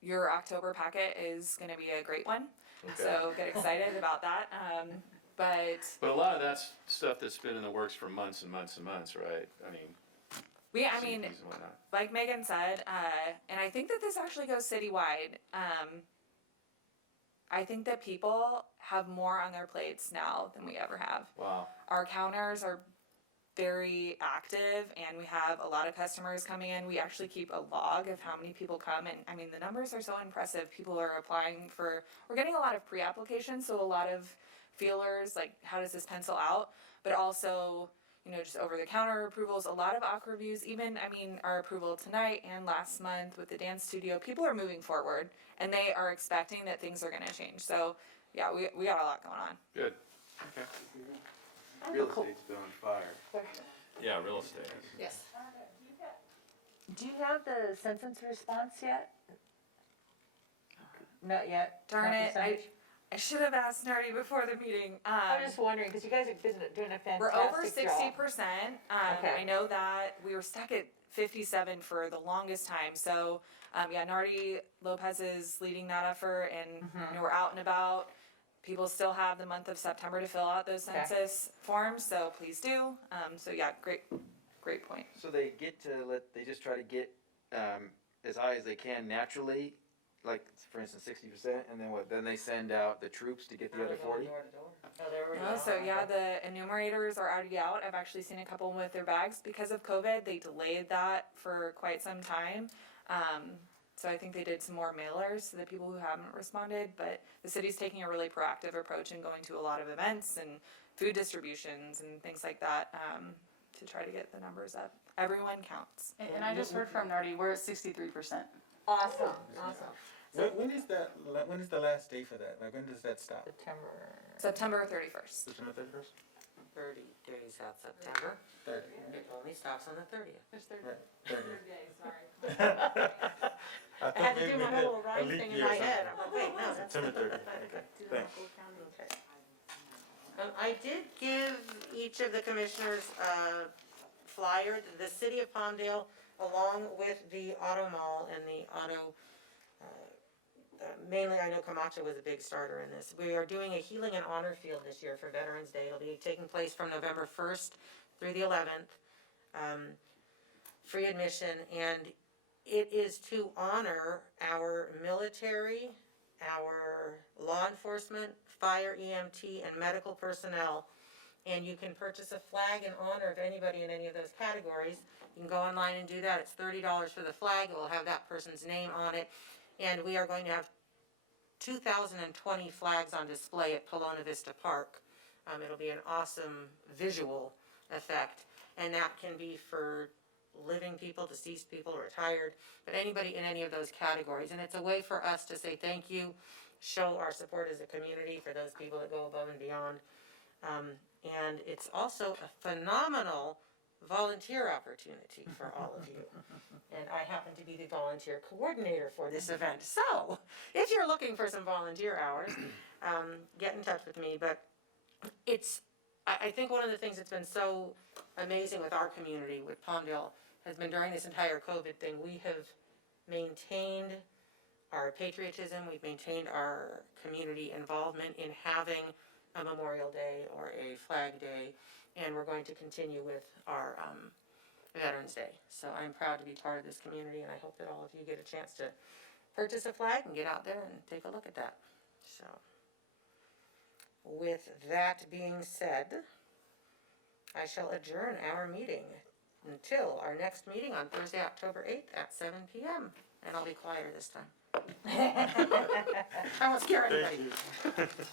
your October packet is going to be a great one. Okay. So get excited about that. But But a lot of that's stuff that's been in the works for months and months and months, right? I mean, I mean, CPs and whatnot. like Megan said, and I think that this actually goes citywide. I think that people have more on their plates now than we ever have. Wow, Our counters are very active and we have a lot of customers coming in. We actually keep a log of how many people come, and I mean the numbers are so impressive. People are applying we're getting a lot of pre-applications, so a lot of feelers, like how does this pencil out, but also, you know, just over-the-counter approvals, a lot of AQUA reviews, even, I mean, our approval tonight and last month with the dance studio, people are moving forward and they are expecting that things are gonna change. So yeah, we got a lot going on. good, okay. Real estate's been on fire. Yeah, real estate. Yes. Do you have the census response yet? Not yet? Darn Not it, percentage? I should have asked Nardi before the meeting. I'm just wondering, because you guys have been doing a fantastic We're job. over 60%. Okay. I know that we were stuck at 57 for the longest time. So, yeah, Nardi Lopez is leading that effort, and you know, we're out and about. People still have the month of September to fill out those Okay. census forms, so please do. So yeah, great point. So they they just try to get as high as they can naturally, like for instance 60%, and then what? Then they send out the troops to get the other 40. So yeah, the enumerators are already out. I've actually seen a couple with their bags because of COVID. They delayed that for quite some time. So I think they did some more mailers to the people who haven't responded, but the city's taking a really proactive approach and going to a lot of events and food distributions and things like that, to try to get the numbers up. Everyone counts. And I just heard from Nardi, we're at 63%. Awesome. When is the last day for that? Like, when does that stop? September 31st. September 31st? 30 days out September. 30. It only stops on the 30th. There's 30. Right, 30. days, sorry. I had to do my little rhyme thing in my head. I'm like, wait, no, that's September 30th, okay, thanks. Okay. I did give each of the commissioners a flyer. The city of Palmdale, along with the auto mall and the auto, mainly I know Camacho was a big starter in this. We are doing a healing and honor field this year for Veterans Day. It'll be taking place from November 1st through the 11th. Free admission, and it is to honor our military, our law enforcement, fire, EMT, and medical personnel. And you can purchase a flag in honor of anybody in any of those categories. You can go online and do that. It's $30 for the flag. It will have that person's name on it. And we are going to have 2,020 flags on display at Pelona Vista Park. It'll be an awesome visual effect. And that can be for living people, deceased people, retired, but anybody in any of those categories. And it's a way for us to say thank you, show our support as a community for those people that go above and beyond. And it's also a phenomenal volunteer opportunity for all of you. And I happen to be the volunteer coordinator for this event. So, if you're looking for some volunteer hours, get in touch with me. But it's I think one of the things that's been so amazing with our community, with Palmdale, has been during this entire COVID thing, we have maintained our patriotism, we've maintained our community involvement in having a Memorial Day or a Flag Day, and we're going to continue with our Veterans Day. So I'm proud to be part of this community, and I hope that all of you get a chance to purchase a flag and get out there and take a look at that. So, with that being said, I shall adjourn our meeting until our next meeting on Thursday, October 8th at 7 p.m. And I'll be quieter this time. I won't scare anybody. Thank you.